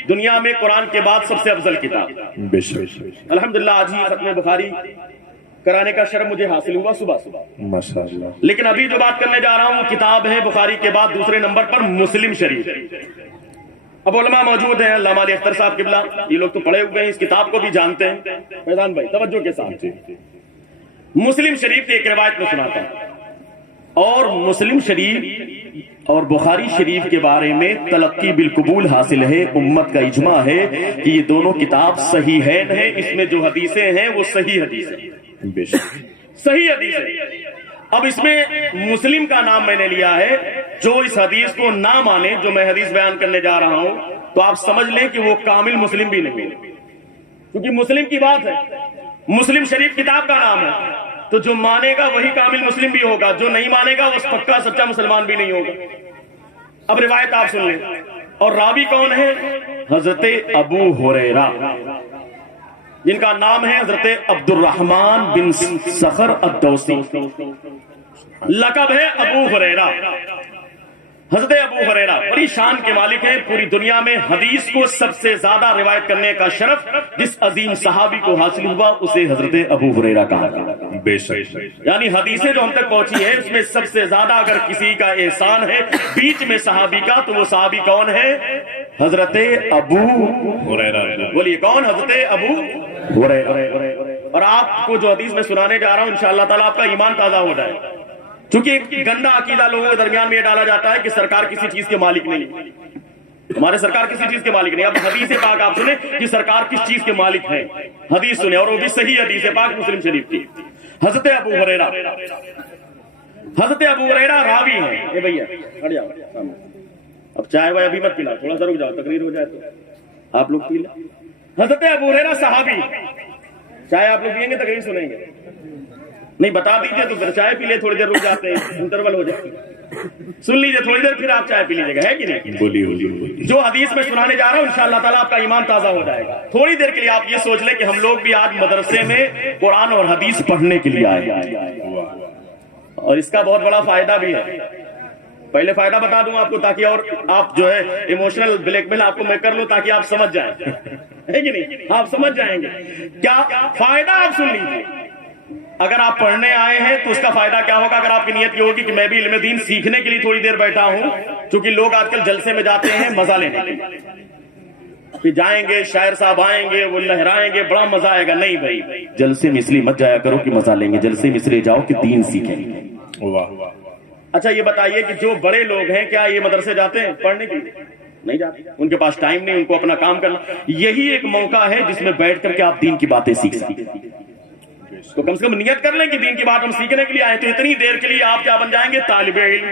دنیا میں قرآن کے بعد سب سے افضل کتاب، بے شک، الحمدللہ آج ہی ختم بخاری کرانے کا شرف مجھے حاصل ہوا صبح، ماشاء اللہ، لیکن ابھی جو بات کرنے جا رہا ہوں وہ کتاب ہے بخاری کے بعد دوسرے نمبر پر مسلم شریف۔ اب علماء موجود ہیں، علامہ علی اختر صاحب قبلہ، یہ لوگ تو پڑھے ہوئے ہیں، اس کتاب کو بھی جانتے ہیں، فیضان بھائی توجہ کے ساتھ مسلم شریف کی ایک روایت میں سناتا ہوں، اور مسلم شریف اور بخاری شریف کے بارے میں تلقی بالقبول حاصل ہے، امت کا اجماع ہے کہ یہ دونوں کتاب صحیحین ہیں، اس میں جو حدیثیں ہیں وہ صحیح حدیث ہیں، بے شک، صحیح حدیث ہے۔ اب اس میں مسلم کا نام میں نے لیا ہے، جو اس حدیث کو نہ مانے جو میں حدیث بیان کرنے جا رہا ہوں تو آپ سمجھ لیں کہ وہ کامل مسلم بھی نہیں ہے، کیونکہ مسلم کی بات ہے، مسلم شریف کتاب کا نام ہے، تو جو مانے گا وہی کامل مسلم بھی ہوگا، جو نہیں مانے گا وہ پکا سچا مسلمان بھی نہیں ہوگا۔ اب روایت آپ سن لیں، اور راوی کون ہے؟ حضرت ابو ہریرہ، جن کا نام ہے حضرت عبد الرحمن بن صخر الدوسی، لقب ہے ابو ہریرہ۔ حضرت ابو ہریرہ بڑی شان کے مالک ہیں، پوری دنیا میں حدیث کو سب سے زیادہ روایت کرنے کا شرف جس عظیم صحابی کو حاصل ہوا اسے حضرت ابو ہریرہ کہا جاتا ہے، بے شک، یعنی حدیثیں جو ہم تک پہنچی ہے اس میں سب سے زیادہ اگر کسی کا احسان ہے بیچ میں صحابی کا تو وہ صحابی کون ہے؟ حضرت ابو ہریرہ، بولیے کون؟ حضرت ابو ہریرہ۔ اور آپ کو جو حدیث میں سنانے جا رہا ہوں انشاءاللہ تعالیٰ آپ کا ایمان تازہ ہو جائے، چونکہ ایک گندا عقیدہ لوگوں کے درمیان میں یہ ڈالا جاتا ہے کہ سرکار کسی چیز کے مالک نہیں، ہمارے سرکار کسی چیز کے مالک نہیں۔ اب حدیث پاک آپ سنیں کہ سرکار کس چیز کے مالک ہیں، حدیث سنیں، اور وہ بھی صحیح حدیث پاک مسلم شریف کی۔ حضرت ابو ہریرہ، حضرت ابو ہریرہ راوی ہیں، اے بھیا ہٹ جاؤ سامنے، اب چائے وائے ابھی مت پلاؤ، تھوڑا سا رک جاؤ، تقریر ہو جائے تو آپ لوگ پی لیں۔ حضرت ابو ہریرہ صحابی، چائے آپ لوگ پئیں گے تقریر سنیں گے؟ نہیں بتا دیجیے تو پھر چائے پی لے، تھوڑی دیر رک جاتے ہیں، انٹرول ہو جائے، سن لیجیے تھوڑی دیر پھر آپ چائے پی لیجیے گا، ہے کہ نہیں؟ بولیے جو حدیث میں سنانے جا رہا ہوں انشاءاللہ تعالیٰ آپ کا ایمان تازہ ہو جائے گا۔ تھوڑی دیر کے لیے آپ یہ سوچ لیں کہ ہم لوگ بھی آج مدرسے میں قرآن اور حدیث پڑھنے کے لیے آئے ہیں، اور اس کا بہت بڑا فائدہ بھی ہے۔ پہلے فائدہ بتا دوں آپ کو تاکہ اور آپ جو ہے ایموشنل بلیک میل آپ کو میں کر لوں تاکہ آپ سمجھ جائیں، ہے کہ نہیں؟ آپ سمجھ جائیں گے کیا فائدہ، آپ سن لیجیے۔ اگر آپ پڑھنے آئے ہیں تو اس کا فائدہ کیا ہوگا؟ اگر آپ کی نیت یہ ہوگی کہ میں بھی علم دین سیکھنے کے لیے تھوڑی دیر بیٹھا ہوں، چونکہ لوگ آج کل جلسے میں جاتے ہیں مزہ لینے کے لیے، کہ جائیں گے شاعر صاحب آئیں گے وہ لہرائیں گے بڑا مزہ آئے گا، نہیں بھائی، جلسے میں اس لیے مت جایا کرو کہ مزہ لیں گے، جلسے میں اس لیے جاؤ کہ دین سیکھیں گے۔ اچھا یہ بتائیے کہ جو بڑے لوگ ہیں کیا یہ مدرسے جاتے ہیں پڑھنے کے لیے؟ نہیں جاتے، ان کے پاس ٹائم نہیں، ان کو اپنا کام کرنا۔ یہی ایک موقع ہے جس میں بیٹھ کر کے آپ دین کی باتیں سیکھ سکتے ہیں۔ تو کم سے کم نیت کر لیں کہ دین کی بات ہم سیکھنے کے لیے آئے، تو اتنی دیر کے لیے آپ کیا بن جائیں گے؟ طالب علم۔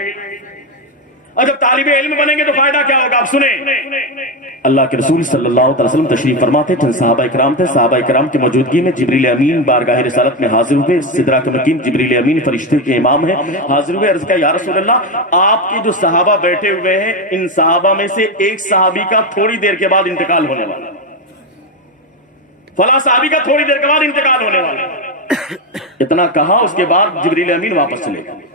اور جب طالب علم بنیں گے تو فائدہ کیا ہوگا؟ آپ سنیں، اللہ کے رسول صلی اللہ علیہ وسلم تشریف فرما تھے، چند صحابہ کرام تھے، صحابہ کرام کی موجودگی میں جبریل امین بارگاہ رسالت میں حاضر ہوئے، سدرہ کے مکین جبریل امین فرشتے کے امام ہیں، حاضر ہوئے، عرض کیا یا رسول اللہ آپ کے جو صحابہ بیٹھے ہوئے ہیں ان صحابہ میں سے ایک صحابی کا تھوڑی دیر کے بعد انتقال ہونے والا، فلاں صحابی کا تھوڑی دیر کے بعد انتقال ہونے والا۔ اتنا کہا، اس کے بعد جبریل امین واپس چلے گئے۔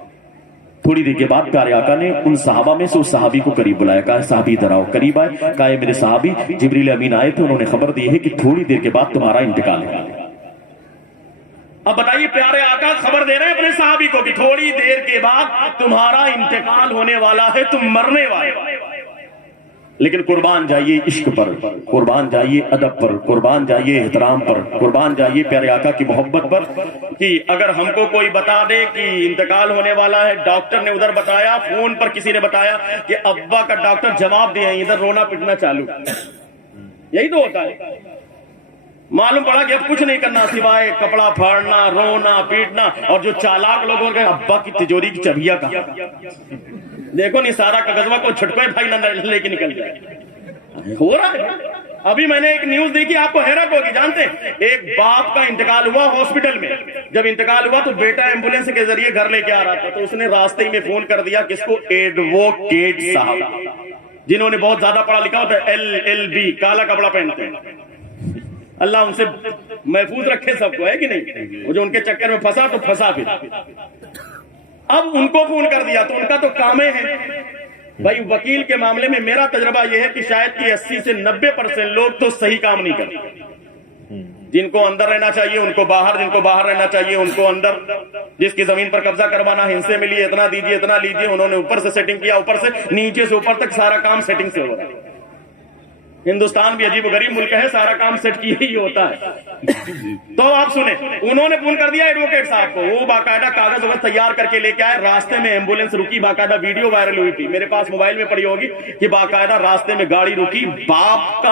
تھوڑی دیر کے بعد پیارے آقا نے ان صحابہ میں سے اس صحابی کو قریب بلایا، کہا صحابی ادھر آؤ، قریب آئے، کہا میرے صحابی جبریل امین آئے تھے، انہوں نے خبر دی ہے کہ تھوڑی دیر کے بعد تمہارا انتقال ہے۔ اب بتائیے پیارے آقا خبر دے رہے ہیں اپنے صحابی کو کہ تھوڑی دیر کے بعد تمہارا انتقال ہونے والا ہے، تم مرنے والے، لیکن قربان جائیے عشق پر، قربان جائیے ادب پر، قربان جائیے احترام پر، قربان جائیے پیارے آقا کی محبت پر، کہ اگر ہم کو کوئی بتا دے کہ انتقال ہونے والا ہے، ڈاکٹر نے ادھر بتایا، فون پر کسی نے بتایا کہ ابا کا ڈاکٹر جواب دے ہیں، ادھر رونا پٹنا چالو، یہی تو ہوتا ہے۔ معلوم پڑا کہ اب کچھ نہیں کرنا سوائے کپڑا پھاڑنا، رونا پیٹنا، اور جو چالاک لوگوں کے ابا کی تجوری کی چبیا کا دیکھو نہیں سارا کاغذوا کو چھٹکوئے بھائی نہ لے کے نکل جائے، ہو رہا ہے۔ ابھی میں نے ایک نیوز دیکھی، آپ کو حیرت ہوگی، جانتے ہیں ایک باپ کا انتقال ہوا ہاسپٹل میں، جب انتقال ہوا تو بیٹا ایمبولینس کے ذریعے گھر لے کے آ رہا تھا، تو اس نے راستے میں فون کر دیا کس کو؟ ایڈووکیٹ صاحب، جنہوں نے بہت زیادہ پڑھا لکھا ہوتا ہے، LLB، کالا کپڑا پہنتے ہیں، اللہ ان سے محفوظ رکھے سب کو، ہے کہ نہیں؟ وہ جو ان کے چکر میں پھنسا تو پھنسا پھر۔ اب ان کو فون کر دیا تو ان کا تو کام ہے بھائی، وکیل کے معاملے میں میرا تجربہ یہ ہے کہ شاید کہ 80 سے 90% لوگ تو صحیح کام نہیں کرتے، جن کو اندر رہنا چاہیے ان کو باہر، جن کو باہر رہنا چاہیے ان کو اندر، جس کی زمین پر قبضہ کروانا ہے ان سے ملیے، اتنا دیجیے اتنا لیجیے، انہوں نے اوپر سے سیٹنگ کیا، اوپر سے نیچے سے اوپر تک سارا کام سیٹنگ سے ہو رہا ہے۔ ہندوستان بھی عجیب و غریب ملک ہے، سارا کام سیٹ کیا ہی ہوتا ہے۔ تو آپ سنیں، انہوں نے فون کر دیا ایڈوکیٹ صاحب کو، وہ باقاعدہ کاغذ وغیرہ تیار کر کے لے کے آئے، راستے میں ایمبولینس رکی، باقاعدہ ویڈیو وائرل ہوئی تھی، میرے پاس موبائل میں پڑی ہوگی کہ باقاعدہ راستے میں گاڑی رکی، باپ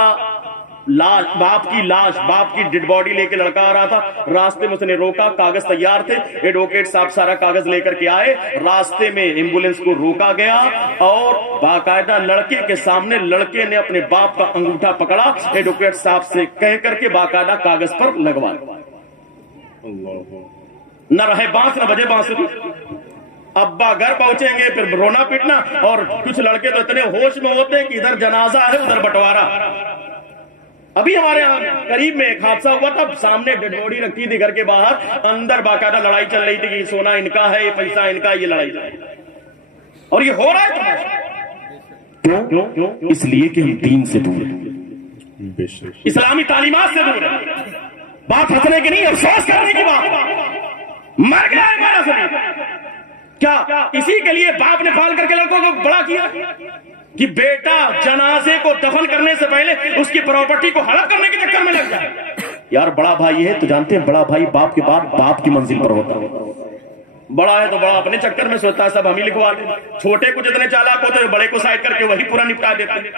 کی لاش، باپ کی ڈیڈ باڈی لے کے لڑکا آ رہا تھا، راستے میں اس نے روکا، کاغذ تیار تھے، ایڈوکیٹ صاحب سارا کاغذ لے کر کے آئے، راستے میں ایمبولینس کو روکا گیا اور باقاعدہ لڑکے کے سامنے لڑکے نے اپنے باپ کا انگوٹھا پکڑا، ایڈوکیٹ صاحب سے کہہ کر کے باقاعدہ کاغذ پر لگوا، نہ رہے بانس نہ بجے بانسری۔ ابا گھر پہنچیں گے پھر رونا پیٹنا، اور کچھ لڑکے تو اتنے ہوش میں ہوتے ہیں کہ ادھر جنازہ ہے ادھر بٹوارا۔ ابھی ہمارے یہاں قریب میں ایک حادثہ ہوا تھا، سامنے ڈیڈ باڈی رکھی تھی گھر کے باہر، اندر باقاعدہ لڑائی چل رہی تھی کہ سونا ان کا ہے، یہ پیسہ ان کا، یہ لڑائی چل رہی ہے، اور یہ ہو رہا ہے کیوں؟ اس لیے کہ ہم دین سے دور ہیں، اسلامی تعلیمات سے دور ہیں۔ بات ہنسنے کی نہیں، افسوس کرنے کی بات، مر گیا ہے ہمارا زمین، کیا اسی کے لیے باپ نے پال کر کے لڑکوں کو بڑا کیا کہ بیٹا جنازے کو دفن کرنے سے پہلے اس کی پراپرٹی کو ہڑپ کرنے کے چکر میں لگ جائے؟ یار بڑا بھائی ہے تو جانتے ہیں، بڑا بھائی باپ کے بعد باپ کی منزل پر ہوتا ہے، بڑا ہے تو بڑا اپنے چکر میں سوچتا ہے سب ہم ہی لکھوا لیں، چھوٹے کو جتنے چالاک ہوتے ہیں بڑے کو سائڈ کر کے وہی پورا نپٹا دیتے ہیں۔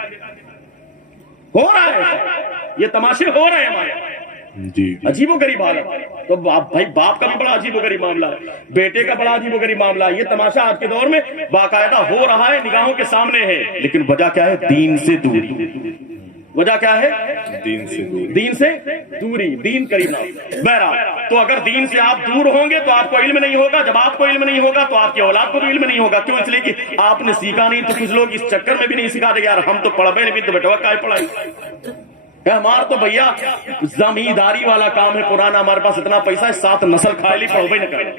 ہو رہا ہے، یہ تماشے ہو رہے ہیں ہمارے، جی عجیب و غریب حالت۔ تو بھائی باپ کا بھی بڑا عجیب و غریب معاملہ ہے، بیٹے کا بڑا عجیب و غریب معاملہ ہے، یہ تماشا آج کے دور میں باقاعدہ ہو رہا ہے، نگاہوں کے سامنے ہے، لیکن وجہ کیا ہے؟ دین سے دوری، وجہ کیا ہے؟ دین سے دور، دین سے دوری، دین قریب نہ ہو۔ بہرحال تو اگر دین سے آپ دور ہوں گے تو آپ کو علم نہیں ہوگا، جب آپ کو علم نہیں ہوگا تو آپ کی اولاد کو بھی علم نہیں ہوگا۔ کیوں؟ اس لیے کہ آپ نے سیکھا نہیں۔ تو کچھ لوگ اس چکر میں بھی نہیں سکھا دے یار ہم تو پڑھے نہیں تو بیٹا کیا پڑھائی، ہمارا تو بھیا زمینداری والا کام ہے پرانا، ہمارے پاس اتنا پیسہ ہے 7 نسل کھا لی پڑھو نہ کرے۔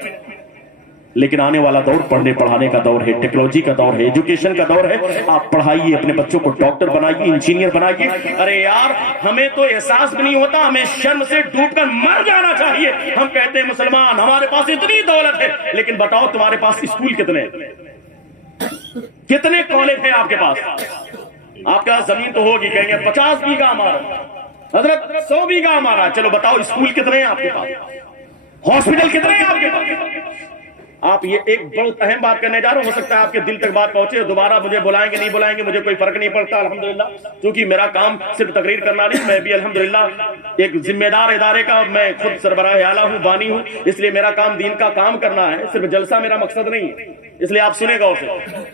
لیکن آنے والا دور پڑھنے پڑھانے کا دور ہے، ٹیکنالوجی کا دور ہے، ایجوکیشن کا دور ہے۔ آپ پڑھائیے، اپنے بچوں کو ڈاکٹر بنائیے، انجینئر بنائیے۔ ارے یار ہمیں تو احساس بھی نہیں ہوتا، ہمیں شرم سے ڈوب کر مر جانا چاہیے۔ ہم کہتے ہیں مسلمان، ہمارے پاس اتنی دولت ہے، لیکن بتاؤ تمہارے پاس اسکول کتنے کالج ہیں آپ کے پاس؟ آپ کے پاس زمین تو ہوگی، کہیں گے 50 بیگھہ ہمارا، حضرت 100 بیگھہ ہمارا۔ چلو بتاؤ اسکول کتنے ہیں آپ کے پاس؟ ہاسپٹل کتنے ہیں آپ کے پاس؟ آپ یہ ایک بہت اہم بات کرنے جا رہا ہوں، ہو سکتا ہے آپ کے دل تک بات پہنچے، دوبارہ مجھے بلائیں گے نہیں بلائیں گے مجھے کوئی فرق نہیں پڑتا الحمدللہ، کیونکہ میرا کام صرف تقریر کرنا نہیں، میں بھی الحمدللہ ایک ذمہ دار ادارے کا، میں خود سربراہ اعلی ہوں، بانی ہوں، اس لیے میرا کام دین کا کام کرنا ہے، صرف جلسہ میرا مقصد نہیں ہے۔ اس لیے آپ سنیں گا اسے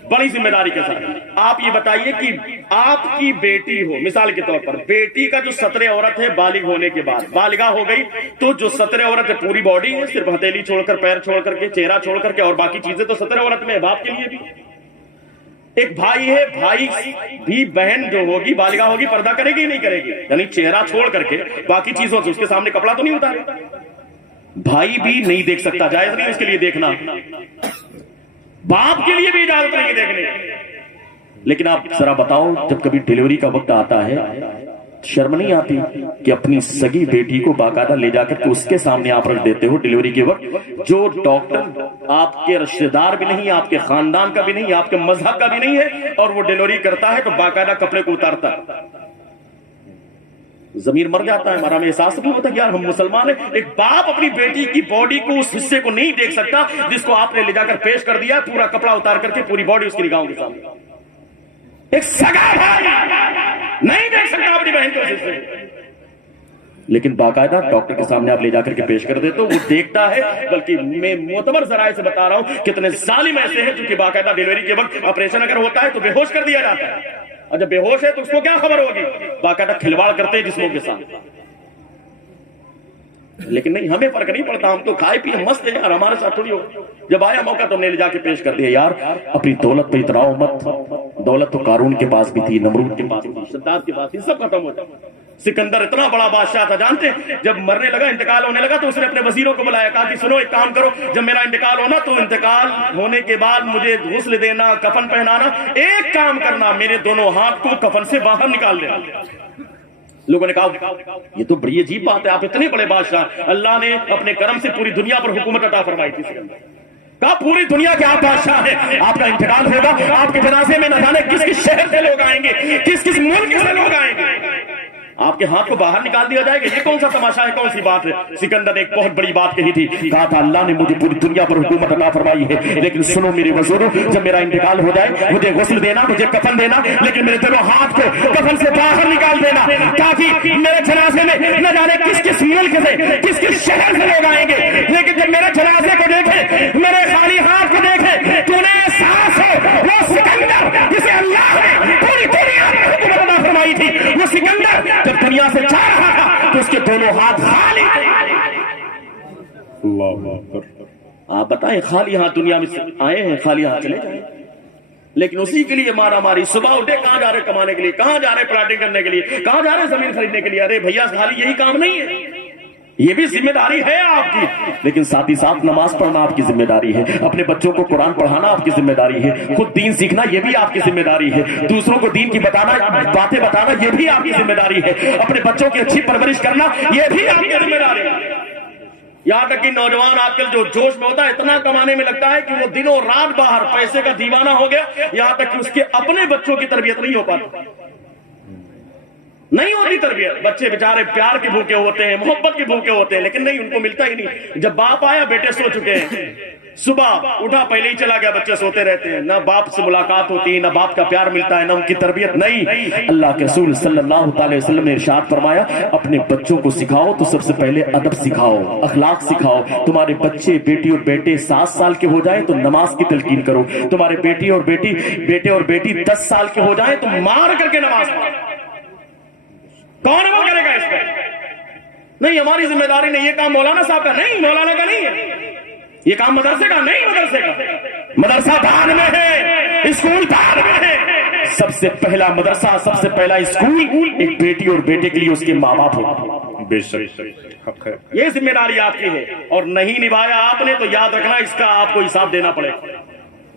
بڑی ذمہ داری کے ساتھ۔ آپ یہ بتائیے کہ آپ کی بیٹی ہو، مثال کے طور پر بیٹی کا جو سطر عورت ہے بالغ ہونے کے بعد، بالغہ ہو گئی تو جو سطر عورت ہے پوری باڈی ہے، صرف ہتھیلی چھوڑ کر، پیر چھوڑ کر کے، چہرہ چھوڑ کر کے، اور باقی چیزیں تو سطر عورت میں ہے۔ باپ کے لیے بھی ایک بھائی ہے، بھائی بھی بہن جو ہوگی بالغہ ہوگی پردہ کرے گی نہیں کرے گی، یعنی چہرہ چھوڑ کر کے باقی چیزوں سے اس کے سامنے کپڑا تو نہیں اتارے۔ بھائی بھی نہیں دیکھ سکتا، جائز نہیں اس کے لیے دیکھنا، باپ کے لیے بھی اجازت نہیں دیکھنے۔ لیکن آپ ذرا بتاؤ جب کبھی ڈیلیوری کا وقت آتا ہے شرم نہیں آتی کہ اپنی سگی بیٹی کو باقاعدہ لے جا کر کے اس کے سامنے آپ رکھ دیتے ہو ڈیلیوری کے وقت، جو ڈاکٹر آپ کے رشتہ دار بھی نہیں، آپ کے خاندان کا بھی نہیں، آپ کے مذہب کا بھی نہیں ہے، اور وہ ڈیلیوری کرتا ہے تو باقاعدہ کپڑے کو اتارتا ہے، ضمیر مر جاتا ہے ہمارا، ہمیں احساس نہیں ہوتا یار ہم مسلمان ہیں۔ ایک باپ اپنی بیٹی کی باڈی کو، اس حصے کو نہیں دیکھ سکتا جس کو آپ نے لے جا کر پیش کر دیا، پورا کپڑا اتار کر کے پوری باڈی اس کی نگاہوں کے سامنے۔ ایک سگا بھائی نہیں دیکھ سکتا اپنی بہن کو اس حصے، لیکن باقاعدہ ڈاکٹر کے سامنے آپ لے جا کر کے پیش کر دیتے ہو، وہ دیکھتا ہے۔ بلکہ میں معتبر ذرائع سے بتا رہا ہوں کتنے ظالم ایسے ہیں جو کہ باقاعدہ ڈیلیوری کے وقت آپریشن اگر ہوتا ہے تو بے ہوش کر دیا جاتا ہے، اور جب بے ہوش ہے تو اس کو کیا خبر ہوگی، باقاعدہ کھلواڑ کرتے ہیں جسموں کے ساتھ۔ لیکن نہیں، ہمیں فرق نہیں پڑتا، ہم تو کھائے پیے مست ہیں یار، ہمارے ساتھ تھوڑی ہو، جب آیا موقع تو ہم نے لے جا کے پیش کر دیا۔ یار اپنی دولت پہ اتراؤ مت، دولت تو قارون کے پاس بھی تھی، نمرود کے پاس بھی تھی، شداد کے پاس بھی، سب ختم ہو جائے۔ سکندر اتنا بڑا بادشاہ تھا، جانتے جب مرنے لگا، انتقال ہونے لگا، تو اس نے اپنے وزیروں کو بلایا، کہا کہ سنو ایک کام کرو، جب میرا انتقال ہونا تو انتقال ہونے کے بعد مجھے غسل دینا، کفن پہنانا، ایک کام کرنا، میرے دونوں ہاتھ کو کفن سے باہر نکال دینا۔ لوگوں نے کہا یہ تو بڑی عجیب بات ہے، آپ اتنے بڑے بادشاہ، اللہ نے اپنے کرم سے پوری دنیا پر حکومت عطا فرمائی تھی۔ کہا پوری دنیا کے آپ بادشاہ ہیں، آپ کا انتقال ہوگا، آپ کے جنازے میں نہ جانے کس کس شہر سے لوگ آئیں گے، کس کس ملک سے لوگ آئیں گے، آپ کے ہاتھ کو باہر نکال دیا جائے گا، یہ کون سا تماشا ہے، کون سی بات ہے؟ سکندر نے ایک بہت بڑی بات کہی تھی، کہا تھا اللہ نے مجھے پوری دنیا پر حکومت عطا فرمائی ہے، لیکن سنو میرے وزیروں، جب میرا انتقال ہو جائے مجھے غسل دینا، مجھے کفن دینا، لیکن میرے دونوں ہاتھ کو کفن سے باہر نکال دینا، تاکہ میرے جنازے میں نہ جانے کس کس ملک سے، کس کس شہر سے لوگ آئیں گے، لیکن جب میرے جنازے کو دیکھے، میرے خالی ہاتھ کو دیکھے، تو انہیں احساس ہو وہ سکندر جسے اللہ نے پوری دنیا میں حکومت عطا فرمائی تھی، وہ سکندر جب دنیا سے جا رہا تھا تو اس کے دونوں ہاتھ خالی تھے۔ اللہ اکبر۔ آپ بتائیں، خالی ہاتھ دنیا میں آئے ہیں، خالی ہاتھ چلے جائیں، لیکن اسی کے لیے مارا ماری، صبح اٹھے کہاں جا رہے کمانے کے لیے، کہاں جا رہے پلاٹنگ کرنے کے لیے، کہاں جا رہے زمین خریدنے کے لیے۔ ارے بھیا خالی یہی کام نہیں ہے، یہ بھی ذمہ داری ہے آپ کی، لیکن ساتھ ہی ساتھ نماز پڑھنا آپ کی ذمہ داری ہے، اپنے بچوں کو قرآن پڑھانا آپ کی ذمہ داری ہے، خود دین سیکھنا یہ بھی آپ کی ذمہ داری ہے، دوسروں کو دین کی باتیں بتانا یہ بھی آپ کی ذمہ داری ہے، اپنے بچوں کی اچھی پرورش کرنا یہ بھی آپ کی ذمہ داری ہے۔ یہاں تک کہ نوجوان آج کل جو جوش میں ہوتا ہے، اتنا کمانے میں لگتا ہے کہ وہ دنوں رات باہر پیسے کا دیوانہ ہو گیا، یہاں تک کہ اس کے اپنے بچوں کی تربیت نہیں ہو پاتی، نہیں ہوتی تربیت۔ بچے بیچارے پیار کے بھوکے ہوتے ہیں، محبت کے بھوکے ہوتے ہیں، لیکن نہیں، ان کو ملتا ہی نہیں۔ جب باپ آیا بیٹے سو چکے ہیں، صبح اٹھا پہلے ہی چلا گیا، بچے سوتے رہتے ہیں، نہ باپ سے ملاقات ہوتی ہے، نہ باپ کا پیار ملتا ہے، نہ ان کی تربیت۔ نہیں، اللہ کے رسول صلی اللہ علیہ وسلم نے ارشاد فرمایا اپنے بچوں کو سکھاؤ تو سب سے پہلے ادب سکھاؤ، اخلاق سکھاؤ۔ تمہارے بچے بیٹی اور بیٹے 7 سال کے ہو جائیں تو نماز کی تلقین کرو، تمہارے بیٹے اور بیٹی 10 سال کے ہو جائیں تو مار کر کے نماز پڑھو۔ کون وہ کرے گا اس پہ؟ نہیں ہماری ذمہ داری نہیں، یہ کام مولانا صاحب کا نہیں، مولانا کا نہیں ہے، یہ کام مدرسے کا نہیں، مدرسے کا مدرسہ بعد میں ہے، اسکول بعد میں ہے، سب سے پہلا مدرسہ، سب سے پہلا اسکول ایک بیٹی اور بیٹے کے لیے اس کے ماں باپ ہوتے، بے شک حق ہے۔ یہ ذمہ داری آپ کی ہے، اور نہیں نبھایا آپ نے تو یاد رکھنا اس کا آپ کو حساب دینا پڑے گا۔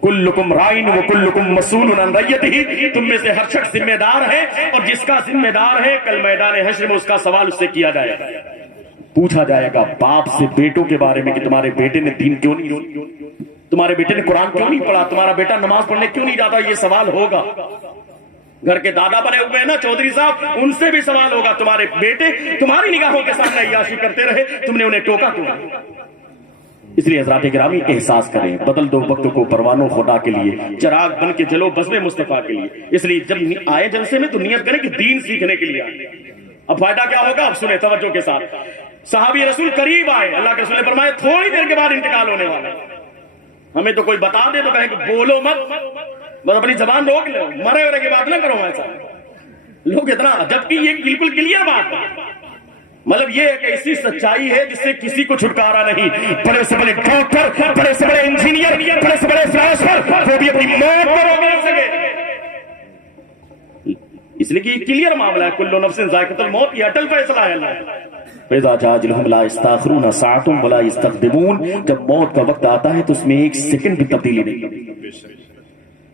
کلکم رائن وکلکم مسئول عن رعیتہ، تم میں سے ہر شخص ذمہ دار ہے، اور جس کا ذمہ دار ہے کل میدان حشر میں اس کا سوال اس سے کیا جائے گا، پوچھا جائے گا باپ سے بیٹوں کے بارے میں کہ تمہارے بیٹے نے دین کیوں نہیں، تمہارے بیٹے نے قرآن کیوں نہیں پڑھا، تمہارا بیٹا نماز پڑھنے کیوں نہیں جاتا، یہ سوال ہوگا۔ گھر کے دادا بنے ہوئے ہیں نا چودھری صاحب، ان سے بھی سوال ہوگا، تمہارے بیٹے تمہاری نگاہوں کے سامنے عیاشی کرتے رہے، تم نے انہیں ٹوکا کیوں؟ اس لیے حضرات گرامی احساس کریں، بدل دو وقت کو پروانوں خدا کے لیے، چراغ بن کے جلو بزم مصطفیٰ کے لیے۔ اس لیے جب آئے جلسے میں تو نیت کریں کہ دین سیکھنے کے لیے آئے۔ اب فائدہ کیا ہوگا؟ اب سنیں توجہ کے ساتھ۔ صحابی رسول قریب آئے، اللہ کے رسول نے فرمایا تھوڑی دیر کے بعد انتقال ہونے والا ہے۔ ہمیں تو کوئی بتا دے تو کہیں کہ بولو مت، بس اپنی زبان روک لو، مرے ورے کی بات نہ کرو ایسا۔ لوگ اتنا، جبکہ یہ بالکل کلیئر بات ہے، مطلب یہ ایک ایسی سچائی ہے جس سے کسی کو چھٹکارا نہیں۔ بڑے سے بڑے ڈاکٹر، بڑے سے بڑے انجینئر، بڑے سے بڑے فلاسفر، وہ بھی اپنی موت کو روک نہیں سکے، اس لیے کہ یہ کلیئر معاملہ ہے، کل نفس ذائقۃ الموت، یہ اٹل فیصلہ ہے اللہ۔ فَإِذَا جَاءَ أَجَلُهُمْ لَا يَسْتَأْخِرُونَ سَاعَةً وَلَا يَسْتَقْدِمُونَ، جب موت کا وقت آتا ہے تو اس میں ایک سیکنڈ بھی تبدیلی نہیں۔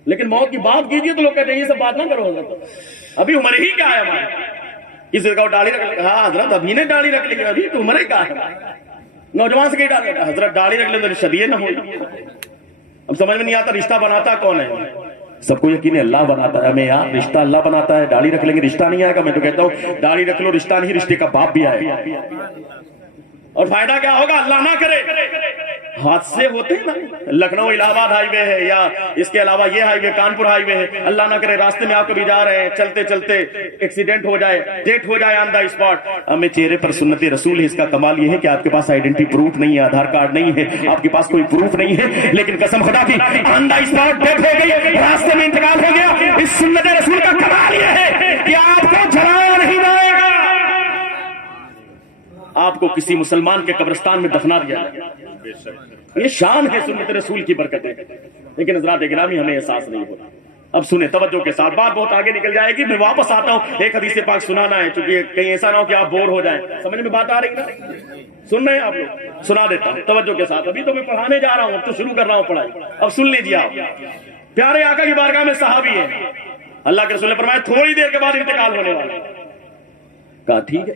لیکن موت کی بات کیجیے تو لوگ کہتے ہیں یہ سب بات نہ کرو حضرت، ابھی عمر ہی کیا ہے ہماری، کسی کو داڑھی رکھ لی، ہاں حضرت ابھی نے داڑھی رکھ لی، ابھی تو عمر ہی کیا ہے، نوجوان سے کہیں ڈالی حضرت داڑھی رکھ لیں تو شدیے نہ ہو۔ اب سمجھ میں نہیں آتا رشتہ بناتا کون ہے؟ سب کو یقین ہے اللہ بناتا ہے، ہمیں یار رشتہ اللہ بناتا ہے، داڑھی رکھ لیں گے رشتہ نہیں آئے گا۔ میں تو کہتا ہوں داڑھی رکھ لو، رشتہ نہیں، رشتے کا باپ بھی آئے گا، اور فائدہ کیا ہوگا؟ اللہ نہ کرے حادثے ہوتے ہیں نا، لکھنؤ الہ آباد ہائی وے ہے، یا اس کے علاوہ یہ ہائی وے کانپور ہائی وے ہے، اللہ نہ کرے راستے میں آپ کبھی جا رہے ہیں، چلتے چلتے ایکسیڈنٹ ہو جائے، ڈیتھ ہو جائے آن دا اسپاٹ، ہمیں چہرے پر سنت رسول ہے۔ اس کا کمال یہ ہے کہ آپ کے پاس آئیڈینٹی پروف نہیں ہے، آدھار کارڈ نہیں ہے، آپ کے پاس کوئی پروف نہیں ہے، لیکن قسم خدا کی آن دا اسپاٹ ڈیتھ ہو گئی، راستے میں انتقال ہو گیا۔ اس سنت رسول کا کمال یہ ہے کہ آپ کو جلایا نہیں جائے گا، آپ کو کسی مسلمان کے قبرستان میں دفنا دیا جائے۔ یہ شان ہے سنت رسول کی برکتیں، لیکن حضرات گرامی ہمیں احساس نہیں ہوتا۔ اب سنیں توجہ کے ساتھ، بات بہت آگے نکل جائے گی، میں واپس آتا ہوں، ایک حدیث پاک سنانا ہے چونکہ کہیں ایسا نہ ہو کہ آپ بور ہو جائیں۔ سمجھ میں بات آ رہی نا؟ سن رہے ہیں آپ لوگ؟ سنا دیتا ہوں توجہ کے ساتھ، ابھی تو میں پڑھانے جا رہا ہوں، اب تو شروع کر رہا ہوں پڑھائی، اب سن لیجیے آپ۔ پیارے آقا کی بارگاہ میں صحابی ہے، اللہ کے رسول نے فرمایا تھوڑی دیر کے بعد انتقال ہونے والا ہے۔ کہا ٹھیک ہے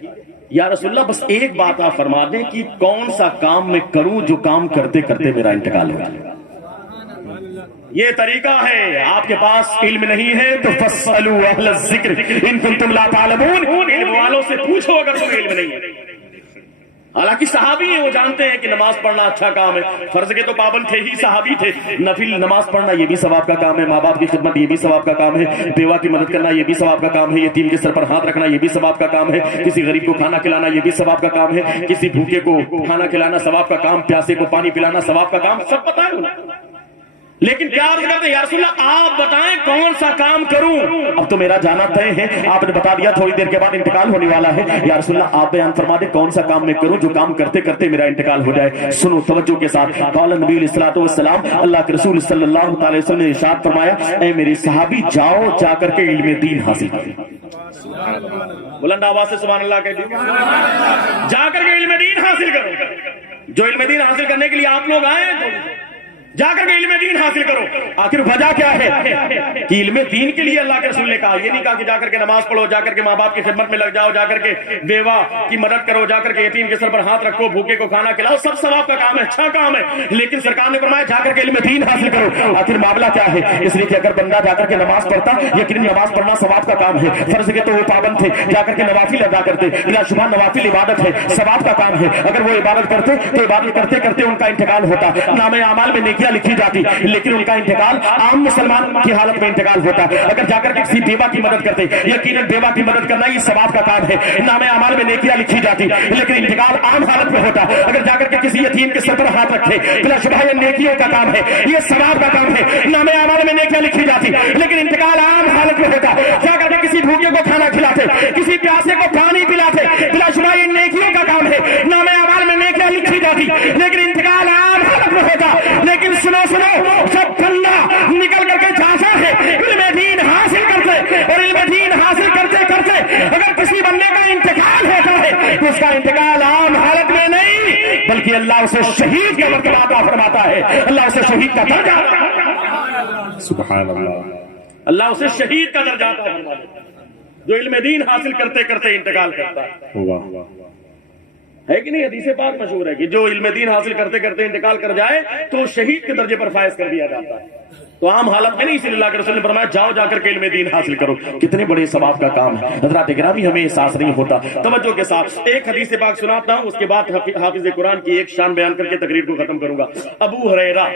یا رسول اللہ، بس ایک بات آپ فرما دیں کہ کون سا کام میں کروں جو کام کرتے کرتے میرا انتقال ہو جائے۔ یہ طریقہ ہے، آپ کے پاس علم نہیں ہے تو فاسألوا اہل الذکر ان کنتم لا تعلمون، علم والوں سے پوچھو اگر تمہیں علم نہیں ہے۔ حالانکہ صحابی ہیں، وہ جانتے ہیں کہ نماز پڑھنا اچھا کام ہے، فرض کے تو پابند تھے ہی، صحابی تھے، نفل نماز پڑھنا یہ بھی ثواب کا کام ہے، ماں باپ کی خدمت یہ بھی ثواب کا کام ہے، بیوہ کی مدد کرنا یہ بھی ثواب کا کام ہے، یتیم کے سر پر ہاتھ رکھنا یہ بھی ثواب کا کام ہے، کسی غریب کو کھانا کھلانا یہ بھی ثواب کا کام ہے، کسی بھوکے کو کھانا کھلانا ثواب کا کام، پیاسے کو پانی پلانا ثواب کا کام، سب پتہ ہے انہیں۔ لیکن کیا عرض کرتے ہیں یا رسول اللہ آپ بتائیں کون سا کام کروں؟ اب تو میرا جانا طے ہے، آپ نے بتا دیا تھوڑی دیر کے بعد انتقال ہونے والا ہے، یا رسول اللہ آپ بیان فرما دیں کون سا کام میں کروں جو کام کرتے کرتے میرا انتقال ہو جائے۔ سنو توجہ کے ساتھ، قال نبی علیہ الصلوۃ والسلام، اللہ کے رسول صلی اللہ علیہ وسلم نے ارشاد فرمایا، اے میرے صحابی جاؤ جا کر کے علم دین حاصل کرو۔ بلند آواز سے سبحان اللہ کہہ دیجیے، جا کر کے علم دین حاصل کرو۔ جو علم دین حاصل کرنے کے لیے آپ لوگ آئے ہیں تو جا کر کے علم دین حاصل کرو۔ آخر وجہ کیا ہے کہ علم دین کے لیے اللہ کے رسول نے کہا، یہ نہیں کہا کہ جا کر کے نماز پڑھو، جا کر کے ماں باپ کی خدمت میں لگ جاؤ، جا کر کے بیوہ کی مدد کرو، جا کر کے یتیم کے سر پر ہاتھ رکھو، بھوکے کو کھانا کھلاؤ، سب ثواب کا کام ہے، اچھا کام ہے، لیکن سرکار نے فرمایا جا کر کے علم دین حاصل کرو۔ آخر معاملہ کیا ہے؟ اس لیے کہ اگر بندہ جا کر کے نماز پڑھتا، یقیناً نماز پڑھنا ثواب کا کام ہے، فرض کے تو وہ پابند تھے، جا کر کے نوافل ادا کرتے، بلا شبہ نوافل عبادت ہے، ثواب کا کام ہے، اگر وہ عبادت کرتے تو عبادت کرتے کرتے ان کا انتقال ہوتا، نام اعمال میں نیکیاں لکھی جاتی، لیکن ان کا انتقال عام مسلمان کی حالت میں انتقال ہوتا۔ اگر جا کر کے کسی بیوہ کی مدد کرتے، یقیناً بیوہ کی مدد کرنا یہ ثواب کا کام ہے، نام اعمال میں نیکیاں لکھی جاتی، لیکن انتقال عام حالت میں ہوتا۔ اگر جا کر کے کسی یتیم کے سر پر ہاتھ رکھتے، بلا شبہ یہ نیکیوں کا کام ہے، یہ ثواب کا کام ہے، نام اعمال میں نیکیاں لکھی جاتی، لیکن انتقال عام حالت میں ہوتا۔ جا کر کے کسی بھوکے کو کھانا کھلاتے، کسی پیاسے کو پانی کا انتقال عام حالت میں نہیں بلکہ اللہ اسے شہید کا مرتبہ عطا فرماتا ہے، اللہ اسے شہید کا درجہ عطا فرماتا ہے۔ سبحان اللہ، اللہ اسے شہید کا درجہ عطا فرماتا ہے جو علم دین حاصل کرتے کرتے انتقال کرتا ہے۔ واہ، ہے کہ نہیں؟ حدیث پاک مشہور ہے کہ جو علم دین حاصل کرتے کرتے انتقال کر جائے تو شہید کے درجے پر فائز کر دیا جاتا ہے۔ تو عام حالت میں نہیں، اسی لیے اللہ کے رسول نے فرمایا جاؤ جا کر کے علم دین حاصل کرو۔ کتنے بڑے ثواب کا کام ہے حضرات گرامی، ہمیں احساس نہیں ہوتا۔ توجہ کے ساتھ ایک حدیث پاک سناتا ہوں، اس کے بعد حافظ قرآن کی ایک شان بیان کر کے تقریر کو ختم کروں گا۔ ابو ہریرہ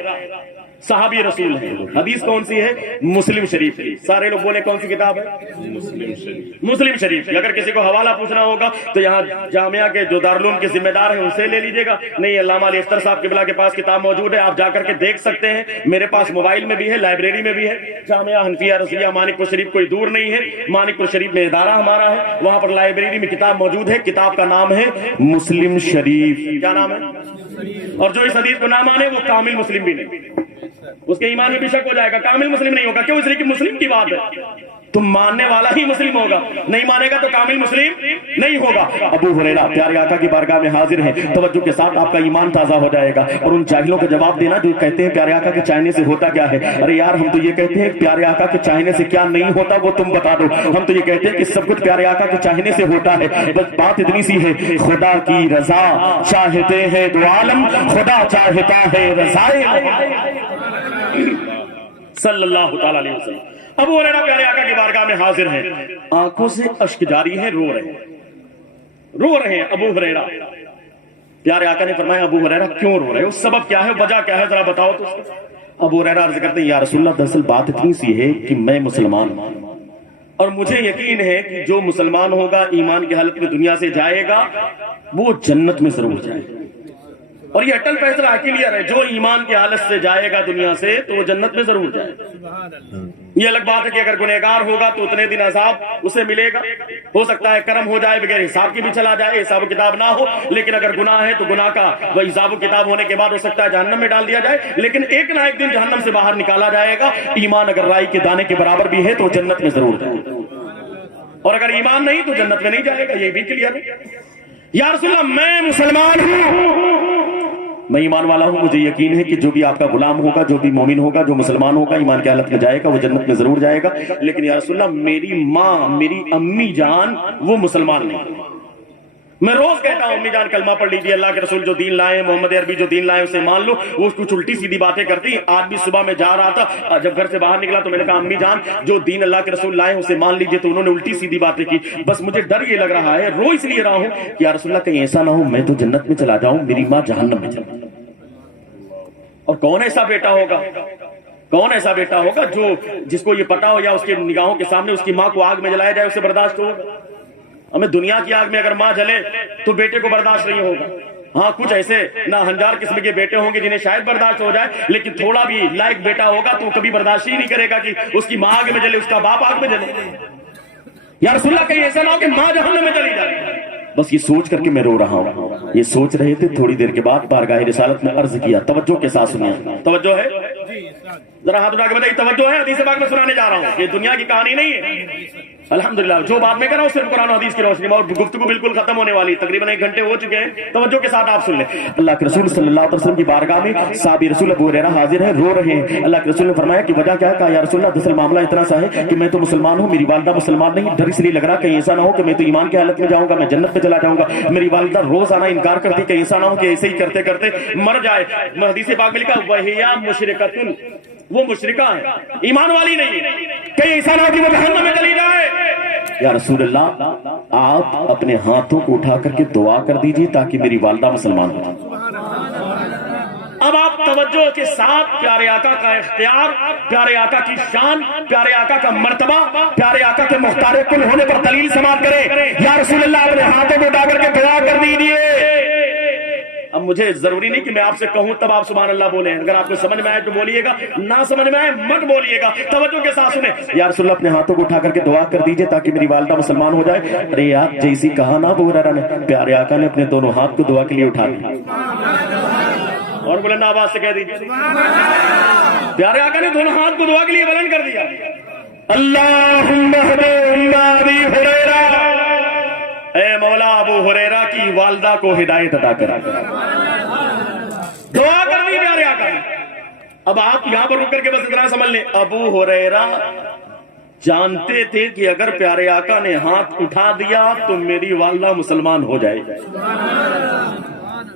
صحابی رسول ہے، حدیث کون سی ہے؟ مسلم شریف کی۔ سارے لوگ بولے کون سی کتاب ہے؟ مسلم شریف کی۔ اگر کسی کو حوالہ پوچھنا ہوگا تو یہاں جامعہ کے جو دارالعلوم کے ذمہ دار ہیں ان سے لے لیجیے گا، نہیں علامہ علی اختر صاحب قبلہ کے پاس کتاب موجود ہے، آپ جا کر کے دیکھ سکتے ہیں۔ میرے پاس موبائل میں بھی ہے، لائبریری میں بھی ہے۔ جامعہ حنفیہ رضویہ مانک پور شریف کوئی دور نہیں ہے، مانک پور شریف میں ادارہ ہمارا ہے، وہاں پر لائبریری میں کتاب موجود ہے۔ کتاب کا نام ہے مسلم شریف۔ کیا نام ہے؟ اور جو اس حدیث کو نہ مانے وہ کامل مسلم بھی نہیں، اس کے ایمان میں بھی شک ہو جائے گا، کامل مسلم نہیں ہوگا۔ کیوں؟ اس لیے کہ مسلم کی بات ہے، تم ماننے والا ہی مسلم ہوگا، نہیں مانے گا تو کامل مسلم نہیں ہوگا۔ ابو ہریرہ پیارے آقا کی بارگاہ میں حاضر ہیں، توجہ کے ساتھ آپ کا ایمان تازہ ہو جائے گا۔ اور ان جاہلوں کا جواب دینا جو کہتے ہیں پیارے آقا کے چاہنے سے ہوتا کیا ہے، ارے یار ہم تو یہ کہتے ہیں پیارے آقا کے چاہنے سے کیا نہیں ہوتا وہ تم بتا دو۔ ہم تو یہ کہتے ہیں کہ سب کچھ پیارے آقا کے چاہنے سے ہوتا ہے، بس بات اتنی سی ہے، خدا کی رضا چاہتے ہیں دو عالم، خدا چاہتا ہے رضائے صلی اللہ تعالی علیہ وسلم۔ ابو ہریرہ پیارے آقا کی بارگاہ میں حاضر ہیں، آنکھوں سے اشک جاری ہے، رو رہے ہیں ابو ہریرہ۔ پیارے آقا نے فرمایا ابو ہریرہ کیوں رو رہے ہو، سبب کیا ہے، وجہ کیا ہے، ذرا بتاؤ تو۔ ابو ہریرہ عرض کرتے ہیں یا رسول اللہ دراصل بات اتنی سی ہے کہ میں مسلمان ہوں اور مجھے یقین ہے کہ جو مسلمان ہوگا ایمان کی حالت میں دنیا سے جائے گا وہ جنت میں ضرور جائے گا، اور یہ اٹل فیصلہ کلیئر ہے، جو ایمان کی حالت سے جائے گا دنیا سے تو وہ جنت میں ضرور جائے گا۔ یہ الگ بات ہے کہ اگر گنہگار ہوگا تو اتنے دن عذاب اسے ملے گا، ہو سکتا ہے کرم ہو جائے بغیر حساب کی بھی چلا جائے، حساب و کتاب نہ ہو، لیکن اگر گناہ ہے تو گناہ کا وہ حساب و کتاب ہونے کے بعد ہو سکتا ہے جہنم میں ڈال دیا جائے، لیکن ایک نہ ایک دن جہنم سے باہر نکالا جائے گا۔ ایمان اگر رائی کے دانے کے برابر بھی ہے تو جنت میں ضرور جائے گا، اور اگر ایمان نہیں تو جنت میں نہیں جائے گا، یہ بھی کلیئر ہے۔ یا رسول اللہ میں مسلمان ہوں، میں ایمان والا ہوں، مجھے یقین ہے کہ جو بھی آپ کا غلام ہوگا، جو بھی مومن ہوگا، جو مسلمان ہوگا ایمان کی حالت میں جائے گا وہ جنت میں ضرور جائے گا، لیکن یا رسول اللہ میری ماں، میری امی جان وہ مسلمان نہیں۔ میں روز کہتا ہوں امی جان کلمہ پڑھ لیجیے، اللہ کے رسول جو دین لائے، محمد عربی جو دین لائے اسے مان لو۔ وہ کچھ الٹی سیدھی باتیں کرتی ہیں۔ آج بھی صبح میں جا رہا تھا، جب گھر سے باہر نکلا تو میں نے کہا امی جان جو دین اللہ کے رسول لائے اسے مان لیجیے، تو انہوں نے الٹی سیدھی باتیں کی۔ بس مجھے ڈر یہ لگ رہا ہے، رو اس لیے رہا ہوں کہ یا رسول اللہ کہیں ایسا نہ ہو میں تو جنت میں چلا جاؤں، میری ماں جہنم میں چلا جائے۔ اور کون ایسا بیٹا ہوگا، کون ایسا بیٹا ہوگا جو جس کو یہ پتا ہو یا اس کے نگاہوں کے سامنے اس کی ماں کو آگ میں جلایا جائے اسے برداشت ہوگا؟ ہمیں دنیا کی آگ میں اگر ماں جلے تو بیٹے کو برداشت نہیں ہوگا۔ ہاں کچھ ایسے نہ ہنجار قسم کے بیٹے ہوں گے جنہیں شاید برداشت ہو جائے، لیکن تھوڑا بھی لائق بیٹا ہوگا تو کبھی برداشت ہی نہیں کرے گا کہ اس کی ماں آگ میں جلے، اس کا باپ آگ میں جلے۔ یا رسول اللہ کہیں ایسا نہ ہو کہ ماں جہنم میں چلی جائے۔ بس یہ سوچ کر کے میں رو رہا ہوں۔ یہ سوچ رہے تھے، تھوڑی دیر کے بعد بارگاہ رسالت میں عرض کیا، توجہ کے ساتھ سنیں، توجہ ہے، ذرا ہاتھ اٹھا کے بتائیے توجہ ہے، حدیث پاک میں سنانے جا رہا ہوں، یہ دنیا کی کہانی نہیں ہے۔ الحمدللہ جو بات میں کر رہا ہوں صرف قرآن و حدیث کی روشنی میں، اور گفتگو بالکل ختم ہونے والی، تقریباً 1 گھنٹے ہو چکے ہیں، توجہ کے ساتھ آپ سن لیں۔ اللہ کے رسول صلی اللہ علیہ وسلم کی بارگاہ میں صحابی رسول ابو ہریرہ حاضر ہیں، رو رہے ہیں۔ اللہ کے رسول نے فرمایا کہ وجہ کیا ہے؟ کہا یا رسول اللہ دراصل معاملہ اتنا سا ہے کہ میں تو مسلمان ہوں، میری والدہ مسلمان نہیں، ڈر اس لیے لگ رہا کہیں ایسا نہ ہو کہ میں تو ایمان کی حالت میں جاؤں گا، میں جنت میں چلا جاؤں گا۔ میری والدہ روز آنا انکار کرتی کہ ایسا نہ ہو کہ ایسے ہی کرتے کرتے مر جائے۔ حدیث پاک میں لکھا وَهِيَ مُشْرِكَةٌ، وہ مشرکہ ہے، ایمان والی نہیں ہے، کہیں ایسا نہ ہو کہ وہ جہنم میں چلی جائے۔ یا رسول اللہ آپ اپنے ہاتھوں کو اٹھا کر کے دعا کر دیجیے تاکہ میری والدہ مسلمان ہو۔ اب آپ توجہ کے ساتھ پیارے آقا کا اختیار، پیارے آقا کی شان، پیارے آقا کا مرتبہ، پیارے آقا کے مختار کل ہونے پر دلیل سماعت کریں۔ یا رسول اللہ اپنے ہاتھوں کو اٹھا کر کے دعا کر دیجیے۔ اب مجھے ضروری نہیں کہ میں آپ سے کہوں تب آپ سبحان اللہ بولیں، اگر آپ کو سمجھ میں آئے تو بولیے گا، نہ سمجھ میں آئے مت بولیے گا، توجہ کے ساتھ سنیں۔ یا رسول اللہ اپنے ہاتھوں کو اٹھا کر کے دعا کر دیجئے تاکہ میری والدہ مسلمان ہو جائے۔ ارے آپ جیسی کہا نا ابو ہریرہ نے، پیارے آقا نے اپنے دونوں ہاتھ کو دعا کے لیے اٹھا دیا، اور بلند آواز سے کہہ دیجیے پیارے آقا نے دونوں ہاتھ کو دعا کے لیے بلند کر دیا۔ اللہم اہد ابی ہریرہ، اے مولا ابو ہریرہ کی میری والدہ کو ہدایت عطا کرے. دعا کر دی پیارے آقا نے. اب آپ یہاں پر رک کر کے بس اتنا سمجھ لیں, ابو ہریرہ جانتے تھے کہ اگر پیارے آقا نے ہاتھ اٹھا دیا تو میری والدہ مسلمان ہو جائے گی.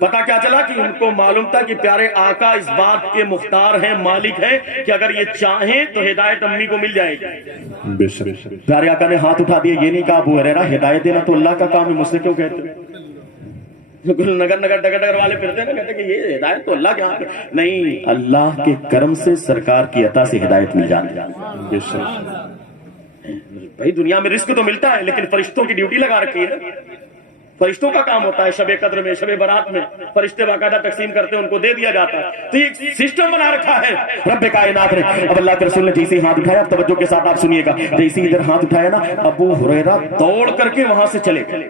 پتا کیا چلا کہ ان کو معلوم تھا کہ پیارے آقا اس بات کے مختار ہیں, مالک ہیں, کہ اگر یہ چاہیں تو ہدایت امی کو مل جائے گی. پیارے آقا نے ہاتھ اٹھا دیا, یہ نہیں کہا ابو ہریرہ ہدایت دینا تو اللہ کا کام ہے, مجھ سے کیوں کہتے ہیں؟ نگر نگر ڈگر ڈگر والے پھرتے ہیں نا, کہتے ہیں کہ یہ ہدایت تو اللہ کے ہاتھ میں. نہیں, اللہ کے کرم سے, سرکار کی عطا سے ہدایت مل جاتی ہے. بھائی دنیا میں رزق تو ملتا ہے, لیکن فرشتوں کی ڈیوٹی لگا رکھی ہے. فرشتوں کا کام ہوتا ہے شب قدر میں, شب برات میں فرشتے باقاعدہ تقسیم کرتے ہیں, ان کو دے دیا جاتا ہے. تو یہ سسٹم بنا رکھا ہے رب کائنات نے. اب اللہ کے رسول نے جیسے ہاتھ اٹھایا, اب توجہ کے ساتھ آپ سنیے گا, جیسے ادھر ہاتھ اٹھایا نا, ابو ہریرہ دوڑ کر کے وہاں سے چلے گئے,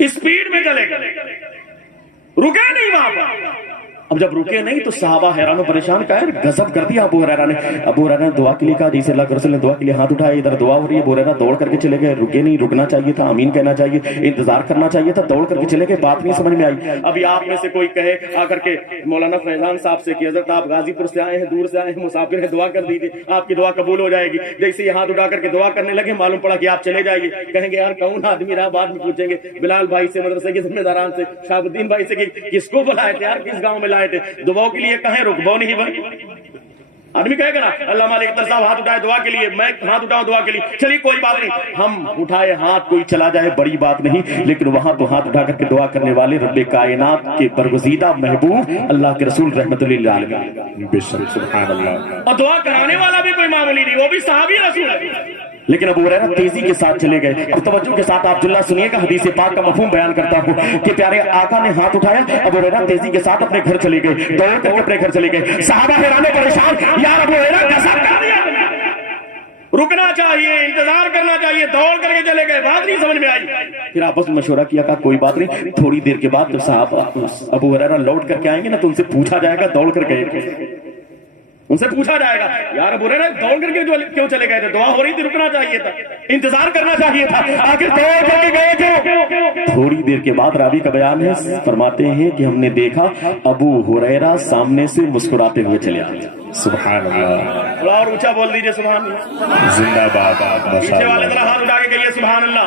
اسپیڈ میں چلے گئے, رکے نہیں وہاں پر. اب جب رکے نہیں تو صحابہ حیران و پریشان, کہا غضب کر دیا ابو ہریرہ نے. ابو ہریرہ نے دعا کے لیے کہا, جیسے اللہ کے رسول نے دعا کے لیے ہاتھ اٹھایا, ادھر دعا ہو رہی ہے. ابو ہریرہ دوڑ کر کے چلے گئے, رکے نہیں, رکنا چاہیے تھا, آمین کہنا چاہیے, انتظار کرنا چاہیے تھا, دوڑ کر کے چلے گئے. بات نہیں سمجھ میں آئی. ابھی آپ میں سے کوئی کہے آ کر کے مولانا فیضان صاحب سے کہ حضرت آپ غازی پور سے آئے ہیں, دور سے آئے ہیں, مسافر ہیں, دعا کر دیجیے, آپ کی دعا قبول ہو جائے گی. جیسے یہ ہاتھ اٹھا کر کے دعا کرنے لگے, معلوم پڑا کہ آپ چلے جائیے. کہیں گے یار کون آدمی رہا, بعد میں پوچھیں گے بلال بھائی سے, مدرسے کے ذمہ داران سے, شہاب الدین بھائی سے, کس کو بلائے تھے یار, کس گاؤں میں لائے تھے, دعاؤں کے لیے کہیں رکبو نہیں بھائی. آدمی کہے گا نا اللہ مالک صاحب ہاتھ اٹھائے دعا کے لیے, میں ہاتھ اٹھاؤں دعا کے لیے, چلیے کوئی بات نہیں, ہم اٹھائے ہاتھ, کوئی چلا جائے بڑی بات نہیں, لیکن وہاں تو ہاتھ اٹھا کر کے دعا کرنے والے رب کائنات کے برگزیدہ محبوب اللہ کے رسول رحمت اللہ علیہ. سبحان اللہ. اور دعا کرانے والا بھی کوئی معمولی نہیں, وہ بھی صحابی رسول ہے. لیکن ابو ہریرہ تیزی کے ساتھ چلے گئے. اب توجہ کے ساتھ آپ جلنا سنیے گا, حدیث پاک کا مفہوم بیان کرتا ہوں کہ پیارے آقا نے ہاتھ اٹھایا, ابو ہریرہ تیزی کے ساتھ اپنے گھر چلے گئے, دوڑ کر کے اپنے گھر چلے گئے. صحابہ حیران پریشان, یار ابو ہریرہ کیسا کر دیا, رکنا چاہیے, انتظار کرنا چاہیے, دوڑ کر کے چلے گئے, بات نہیں سمجھ میں آئی. پھر آپس میں مشورہ کیا, کہا کوئی بات نہیں, تھوڑی دیر کے بعد جب صحابہ ابو ہریرہ لوٹ کر کے آئیں گے نا, تو ان سے پوچھا جائے گا دوڑ کر گئے, ان سے پوچھا جائے گا یار ابو ہریرہ دوڑ کر کے کیوں چلے گئے تھے, دعا ہو رہی تھی, رکنا چاہیے تھا, انتظار کرنا چاہیے تھا, آخر دوڑ کر کے گئے کیوں. تھوڑی دیر کے بعد راوی کا بیان ہے, فرماتے ہیں کہ ہم نے دیکھا ابو ہریرہ سامنے سے مسکراتے ہوئے چلے آئے. سبحان اللہ. اور اونچا بول دیجئے سبحان اللہ. زندہ باد. پیچھے والے ذرا ہاتھ اٹھا کے کہیے سبحان اللہ.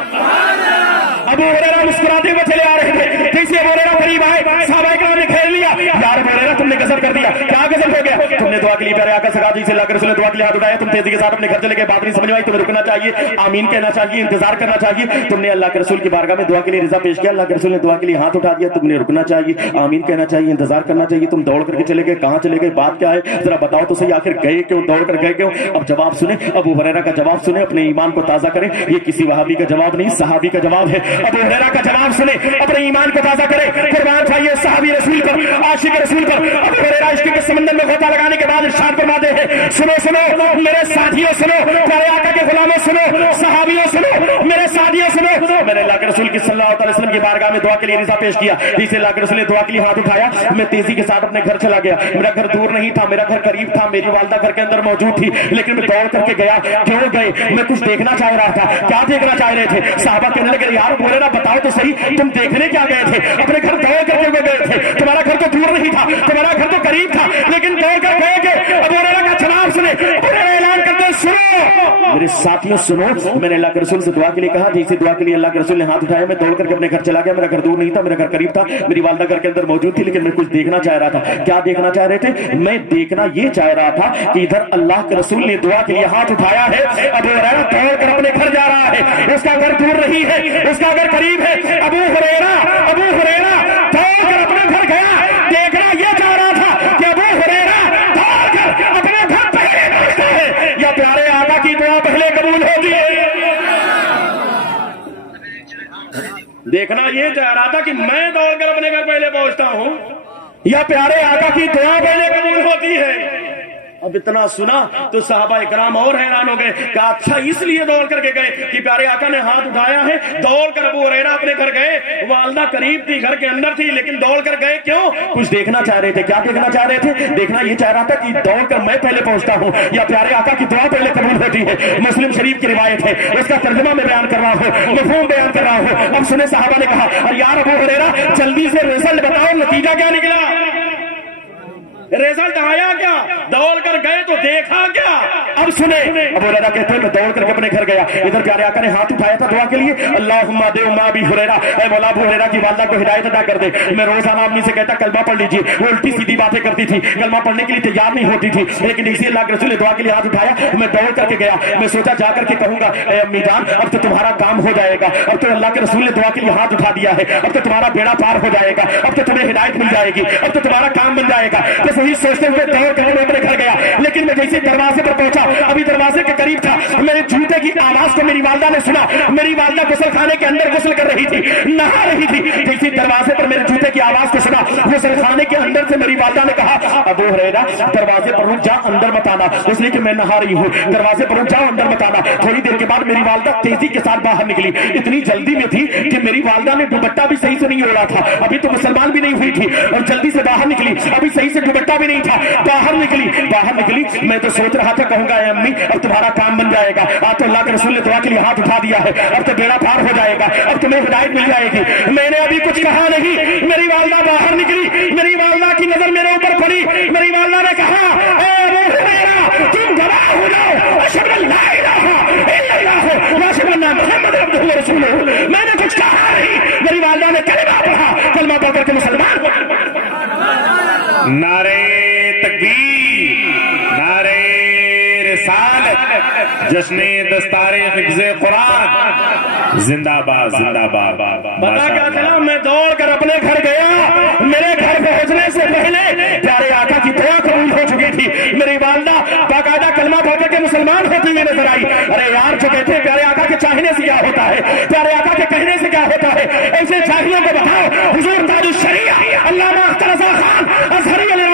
ابو ہریرہ مسکراتے ہوئے چلے آ رہے تھے, جیسے ابو ہریرہ قریب آئے, صحابہ کرام نے گھیر لیا, یار ابو ہریرہ تم نے غضب کر دیا, کیا غضب ہو گیا, تم نے دعا کے لیے پیارے آقا سے کہا, جیسے اللہ کے رسول نے دعا کے لیے ہاتھ اٹھایا, تم تیزی کے ساتھ اپنے گھر چلے گئے, بات نہیں سمجھ میں آئی, تمہیں رکنا چاہیے, آمین کہنا چاہیے, انتظار کرنا چاہیے. تم نے اللہ کے رسول کی بارگاہ میں دعا کے لیے رضا پیش کیا, اللہ کے رسول نے دعا کے لیے ہاتھ اٹھا دیا, تم نے رکنا چاہیے, آمین کہنا چاہیے, انتظار کرنا چاہیے. تم دوڑ کر کے چلے گئے, کہاں چلے گئے, بات کیا ہے, ذرا بتاؤ تو صحیح, آخر گئے کیوں, دوڑ کر گئے کیوں. اب جواب سنیں, ابو ہریرہ کا جواب سنیں, اپنے ایمان کو تازہ کریں. یہ کسی وہابی کا جواب نہیں, صحابی کا جواب ہے. ابو ہریرہ کا جواب سنیں, اپنے ایمان کو تازہ کریں, قربان چاہیے صحابی رسول پر, عاشق رسول پر. ابو ہریرہ عشق کے سمندر میں غوطہ لگانے کے بعد ارشاد فرماتے ہیں, سنو سنو میرے ساتھیوں, سنو پیارے آقا کے غلاموں, سنو صحابیوں, سنو میرے ساتھیوں, سنو. میں نے اللہ کے رسول کی صلی اللہ علیہ وسلم کی بارگاہ میں دعا کے لیے رضا پیش کیا, جسے اللہ کے رسول نے دعا کے لیے ہاتھ اٹھایا, میں تیزی کے ساتھ اپنے گھر چلا گیا. میرا گھر دور نہیں تھا, میرا گھر قریب تھا, میری والدہ گھر کے اندر موجود تھی, لیکن میں دوڑ کر کے گیا. کیوں گئے, میں کچھ دیکھنا چاہ رہا تھا. کیا دیکھنا چاہ رہے تھے, صحابہ کہنے لگے, یار بولے نا, بتاؤ تو صحیح, تم دیکھنے کیا گئے تھے. اپنے گھر دوڑ کر کے گئے تھے, تمہارا گھر تو دور نہیں تھا, تمہارا گھر تو قریب تھا, لیکن دوڑ کر گئے کہ ابو ہریرہ کا جواب سنے, اعلان کرتے, سنو میرے ساتھیوں, سنو. میں نے اللہ کے رسول سے دعا کے لیے کہا, جیسے دعا کے لیے اللہ کے رسول نے ہاتھ اٹھایا, میں دوڑ کر کے اپنے گھر چلا گیا. میرا گھر دور نہیں تھا, میرا گھر قریب تھا, میری والدہ گھر کے اندر موجود تھی, لیکن میں کچھ دیکھنا چاہ رہا تھا. کیا دیکھنا چاہ رہے تھے, میں دیکھنا یہ چاہ رہا تھا کہ ادھر اللہ کے رسول نے دعا کے لیے ہاتھ اٹھایا ہے, ابو ہریرہ دوڑ کر اپنے گھر جا رہا ہے, اس کا گھر دور نہیں ہے, اس کا گھر قریب ہے. ابو ہریرہ دوڑ کر اپنے گھر گیا, دیکھنا یہ چاہ رہا تھا کہ ابو ہریرہ دوڑ کر اپنے گھر پہلے پہنچتا ہے یا پیارے آقا کی دعا پہلے قبول ہوتی ہے. دیکھنا یہ چاہ رہا تھا کہ میں دوڑ کر اپنے گھر پہلے پہنچتا ہوں یا پیارے آقا کی دعا پہلے قبول ہوتی ہے. اب اتنا سنا تو صحابہ اکرام اور حیران ہو گئے کہ اچھا اس لیے دوڑ کر کے گئے کہ پیارے آقا نے ہاتھ اٹھایا ہے. دوڑ کر ابو ہریرہ اپنے گھر گئے. والدہ قریب تھی, گھر کے اندر تھی, لیکن دوڑ کر گئے کیوں؟ کچھ دیکھنا چاہ رہے تھے. کیا دیکھنا چاہ رہے تھے؟ دیکھنا یہ چاہ رہا تھا کہ دوڑ کر میں پہلے پہنچتا ہوں یا پیارے آقا کی دعا پہلے قبول ہوتی ہے. مسلم شریف کی روایت ہے, اس کا ترجمہ میں بیان کر رہا ہوں, مفہوم بیان کر رہا ہوں. اب سنے صحابہ نے کہا یار ابو ہریرہ جلدی سے رزلٹ بتاؤ, نتیجہ کیا نکلا؟ رزلٹ آیا کیا؟ دوڑ کر گئے تو دیکھا کیا؟ اب سنے ابو ہریرہ کہتے ہیں میں دوڑ کر کے اپنے گھر گیا. ادھر پیارے آقا نے ہاتھ اٹھایا تھا دعا کے لیے, اللہم دے اما ابی ہریرہ, اے مولا ابو ہریرہ کی والدہ کو ہدایت عطا کر دے. میں روزانہ امی سے کہتا کلمہ پڑھ لیجیے, وہ الٹی سیدھی باتیں کرتی تھی, کلمہ پڑھنے کے لیے تیار نہیں ہوتی تھی, لیکن اسی اللہ کے رسول نے دعا کے لیے ہاتھ اٹھایا. میں دوڑ کر کے گیا, میں سوچا جا کر کے کہوں گا اے امی جان اب تو تمہارا کام ہو جائے گا, اب تو اللہ کے رسول نے دعا کے لیے ہاتھ اٹھا دیا ہے, اب تو تمہارا بیڑا پار ہو جائے گا, اب تو تمہیں ہدایت مل جائے گی, اب تو تمہارا کام بن جائے گا. بس یہی سوچتے ہوئے دوڑ کر میں اپنے گھر گیا. لیکن میں جیسے دروازے پر پہنچا, ابھی دروازے کے قریب تھا, میرے جوتے کی آواز کو میری والدہ نے سنا. میری والدہ غسل خانے کے اندر غسل کر رہی تھی, نہا رہی تھی. جیسے دروازے پر میرے جوتے کی آواز کو سنا, غسل خانے کے اندر سے میری والدہ نے کہا ابو ہریرہ دروازے پر رک جا, اندر مت آنا, اس لیے کہ میں نہا رہی ہوں. دروازے پر رک جاؤ, اندر مت آنا. تھوڑی دیر کے بعد میری والدہ تیزی کے ساتھ باہر نکلی. اتنی جلدی میں تھی کہ میری والدہ نے دوپٹہ بھی صحیح سے نہیں اوڑھا تھا, ابھی تو مسلمان بھی نہیں ہوئی تھی, اور جلدی سے باہر نکلی. ابھی صحیح سے دوپٹہ بھی نہیں تھا, باہر نکلی. میں تو سوچ رہا تھا کہوں گا اے امی اب تمہارا کام بن جائے گا, آج تو اللہ کے رسول نے دعا کے لیے ہاتھ اٹھا دیا ہے, اب تو بیڑا پار ہو جائے گا, اب تمہیں ہدایت مل جائے گی. میں نے ابھی کچھ کہا نہیں, میری والدہ باہر نکلی, میری والدہ کی نظر میرے اوپر پڑی. میری والدہ نے کہا اے ابو ہریرہ تم گواہ ہو جاؤ, اشہد ان لا الہ الا اللہ و اشہد ان محمد عبدہ و رسولہ. میں نے کچھ کہا نہیں, میری والدہ نے کلمہ پڑھا, کلمہ پڑھ کر کے مسلمان ہو. نعرے تکبیر, نعرے رسالت, جشن دستار حفظ قرآن, زندہ باد زندہ باد. پتا کیا چلا, میں دوڑ کر اپنے گھر گیا. میرے گھر پہنچنے سے پہلے پیارے آقا کی دعا قبول ہو چکی تھی. میری والدہ باقاعدہ کلمہ پڑھ کر کے مسلمان ہوتی ہوئی نظر آئی. ارے یار جو کہتے ہیں پیارے آقا کے چاہنے سے کیا ہوتا ہے, پیارے آقا کے کہنے سے کیا ہوتا ہے, ایسے چاہیوں کو بتاؤ. حضور تاج الشریعہ علامہ اختر رضا خان ازہری علیہ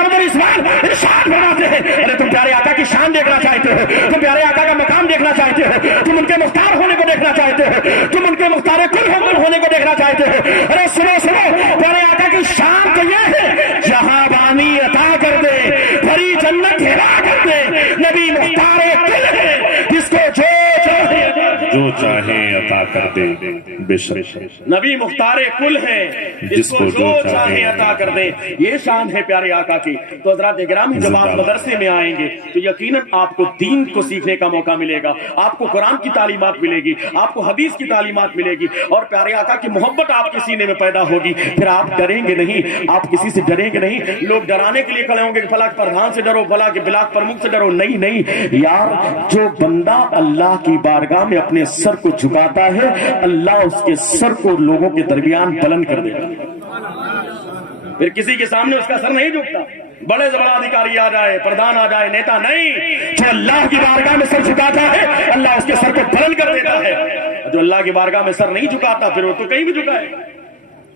ارشاد فرماتے ہیں, ارے تم پیارے آقا کی شان دیکھنا چاہتے ہو, تم پیارے آقا کا مقام دیکھنا چاہتے ہو, تم ان کے مختار ہونے کو دیکھنا چاہتے ہو, تم ان کے مختار کل ہونے کو دیکھنا چاہتے ہو. ارے سنو سنو, پیارے آقا کی شان تو یہ ہے جہاں بانی عطا کر دے, بھری جنت ہلا کر دے. نبی مختار کل ہے, جس کو جو چاہے عطا کر دے. بے شک نبی مختار کل ہے, جس کو جو چاہے عطا کر دے. یہ شان ہے پیارے آقا کی. تو حضرات گرامی جب آپ مدرسے میں آئیں گے تو یقیناً آپ کو دین کو سیکھنے کا موقع ملے گا, آپ کو قرآن کی تعلیمات ملے گی, آپ کو حدیث کی تعلیمات ملے گی, اور پیارے آقا کی محبت آپ کے سینے میں پیدا ہوگی. پھر آپ ڈریں گے نہیں, آپ کسی سے ڈریں گے نہیں. لوگ ڈرانے کے لیے کھڑے ہوں گے کہ فلاں پردھان سے ڈرو, فلاں کے بلاک پرمکھ سے ڈرو. نہیں نہیں یار, جو بندہ اللہ کی بارگاہ میں اپنے سر کو جھکاتا ہے, اللہ اس کے سر کو لوگوں کے درمیان بلند کر دے گا. پھر کسی کے سامنے اس کا سر نہیں جھکتا. بڑے سے بڑا ادھیکاری آ جائے, پردھان آ جائے, نیتا نہیں. جو اللہ کی بارگاہ میں سر جھکاتا ہے, اللہ اس کے سر کو بلند کر دیتا ہے. جو اللہ کی بارگاہ میں سر نہیں جھکاتا پھر وہ تو کہیں بھی جھکائے.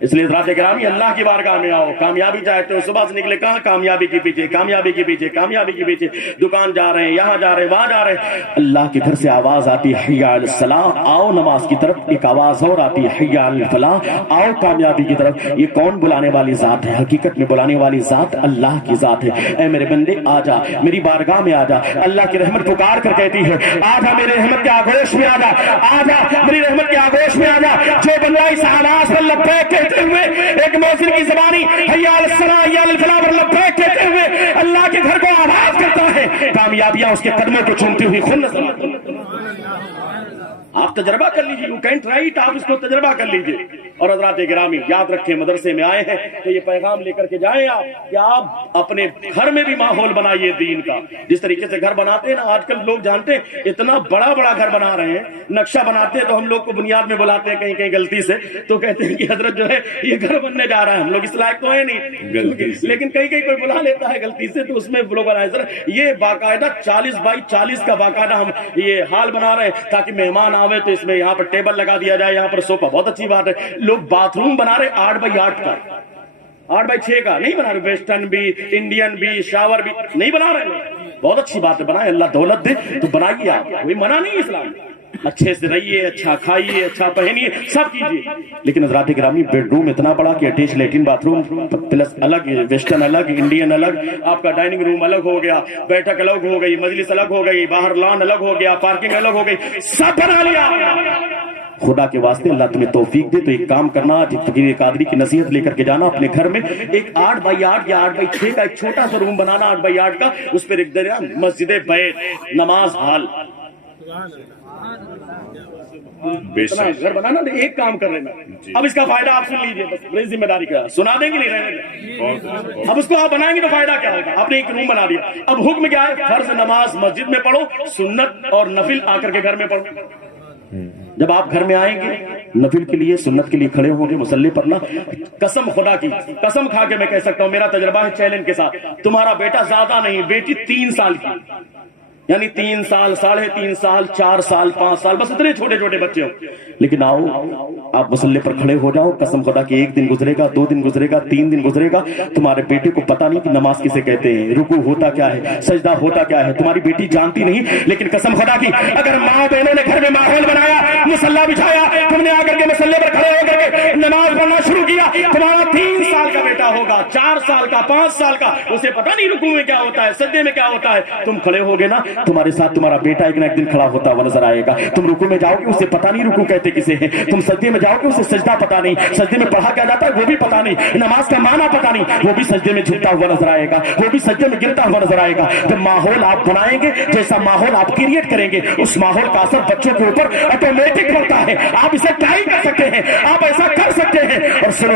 اس لیے حضرات گرامی اللہ کی بارگاہ میں آؤ. کامیابی چاہتے ہو, صبح سے نکلے کہاں, کامیابی کے پیچھے, کامیابی کے پیچھے, کامیابی کے پیچھے. دکان جا رہے ہیں, یہاں جا رہے ہیں, وہاں جا رہے ہیں, اللہ کے گھر سے آواز آتی ہے حی علی الصلاۃ, آؤ نماز کی طرف. ایک آواز اور آتی ہے حی علی الفلاح, آؤ کامیابی کی طرف. یہ کون بلانے والی ذات ہے؟ حقیقت میں بلانے والی ذات اللہ کی ذات ہے. اے میرے بندے آ جا, میری بارگاہ میں آ جا. اللہ کی رحمت پکار کر کہتی ہے آ جا, میرے رحمت کے آغوش میں آ جا, آ جا میری رحمت کے آغوش میں آ جا. جو بندہ اس آواز پر لبیک کہتے ہوئے ایک مؤذن کی زبانی حی علی الصلاۃ حی علی الفلاح پر لبیک کہتے ہوئے اللہ کے گھر کو آباد کرتا ہے, کامیابیاں اس کے قدموں کو چومتی ہوئی خود نظر آتی ہیں. آپ تجربہ کر لیجیے, یو کین ٹرائی اٹ, آپ اس کو تجربہ کر لیجیے. اور حضرات گرامی یاد رکھیں, مدرسے میں آئے ہیں تو یہ پیغام لے کر کے جائیں آپ کہ آپ اپنے گھر میں بھی ماحول بنائیے دین کا. جس طریقے سے گھر بناتے ہیں نا, آج کل لوگ جانتے ہیں اتنا بڑا بڑا گھر بنا رہے ہیں, نقشہ بناتے ہیں تو ہم لوگ کو بنیاد میں بلاتے ہیں کہیں کہیں غلطی سے, تو کہتے ہیں کہ حضرت جو ہے یہ گھر بننے جا رہا ہے. ہم لوگ اس لائق تو ہے نہیں, لیکن کہیں کہیں کوئی بلا لیتا ہے غلطی سے, تو اس میں لوگ بنائے. سر یہ باقاعدہ 40x40 کا باقاعدہ ہم یہ حال بنا رہے ہیں تاکہ مہمان آوے تو اس میں یہاں پر ٹیبل لگا دیا جائے, یہاں پر صوفہ. بہت اچھی بات ہے. لوگ باتھ روم بنا رہے 8x8 کا, 8x6 کا نہیں بنا رہے, ویسٹرن بھی, انڈین بھی, شاور بھی نہیں بنا رہے. بہت اچھی بات ہے، بنائے، اللہ دولت دے تو بنائیے، آپ کوئی منع نہیں اسلام میں، اچھے سے رہیے، اچھا کھائیے، اچھا پہنیے، سب کیجیے، لیکن حضرات گرامی بیڈ روم اتنا بڑا کہ attach latrine bath room plus الگ، ویسٹرن الگ، انڈین الگ، آپ کا ڈائننگ روم الگ ہو گیا، بیٹھک الگ ہو گئی، مجلس الگ ہو گئی، باہر لان الگ ہو گیا، پارکنگ الگ ہو گئی، سب بنا لیا آپ نے۔ خدا کے واسطے اللہ تمہیں توفیق دے تو ایک کام کرنا، فقیر قادری کی نصیحت لے کر کے جانا، اپنے گھر میں ایک 8x8 یا 8x6 کا ایک چھوٹا سا روم بنانا، 8x8 کا، اس پر ایک دریا مسجد بیت، نماز ہال، اتنا گھر بنانا، ایک کام کر لینا۔ اب اس کا فائدہ آپ سن لیجئے، بس بڑی ذمہ داری کا سنا دیں گے، نہیں رہنے دیں۔ اب اس کو آپ بنائیں گے تو فائدہ کیا ہوگا؟ آپ نے ایک روم بنا دیا، اب حکم کیا ہے؟ فرض نماز مسجد میں پڑھو، سنت اور نفل آ کر کے گھر میں پڑھو۔ جب آپ گھر میں آئیں گے، نفل کے لیے، سنت کے لیے کھڑے ہوں گے مصلی پر نا، قسم خدا کی، قسم کھا کے میں کہہ سکتا ہوں، میرا تجربہ ہے چیلنج کے ساتھ، تمہارا بیٹا زیادہ نہیں، بیٹی 3 سال کی، یعنی 3 سال، 3.5 سال، 4 سال، 5 سال، بس اتنے چھوٹے چھوٹے بچے ہو، لیکن آؤ آپ مصلی پر کھڑے ہو جاؤ، قسم خدا کہ 1 دن گزرے گا، 2 دن گزرے گا، 3 دن گزرے گا، تمہارے بیٹے کو پتا نہیں کہ نماز کسے کہتے ہیں، رکوع ہوتا کیا ہے، سجدہ ہوتا کیا ہے، تمہاری بیٹی جانتی نہیں، لیکن قسم خدا کی اگر ماں بہنوں نے گھر میں ماحول بنایا، مصلی بچھایا، تم نے آ کر کے مصلی پر کھڑے ہو کر کے نماز پڑھنا شروع کیا، تمہارا 3 سال کا بیٹا ہوگا، 4 سال کا، 5 سال کا، اسے پتا نہیں رکوع میں کیا ہوتا ہے، سجدے میں کیا ہوتا ہے، تم کھڑے ہوگے نا، تمہارے ساتھ تمہارا بیٹا ایک نہ ایک دن کھڑا ہوتا ہوا نظر آئے گا۔ تم رکوع میں جاؤ گے، اسے پتا نہیں رکوع کہتے کسے ہیں، تم سجدے میں جاؤ گے، اسے سجدہ پتا نہیں، سجدے میں پڑھا کیا جاتا ہے وہ بھی پتا نہیں، نماز کا معنی پتا نہیں، وہ بھی سجدے میں جھکتا ہوا نظر آئے گا، وہ بھی سجدے میں گرتا ہوا نظر آئے گا۔ جب ماحول آپ بنائیں گے، جیسا ماحول آپ کریٹ کریں گے، اس ماحول کا اثر بچوں کے اوپر آٹومیٹک پڑتا ہے۔ آپ اسے ٹرائی کر سکتے ہیں، آپ ایسا کر سکتے ہیں۔ اور سنو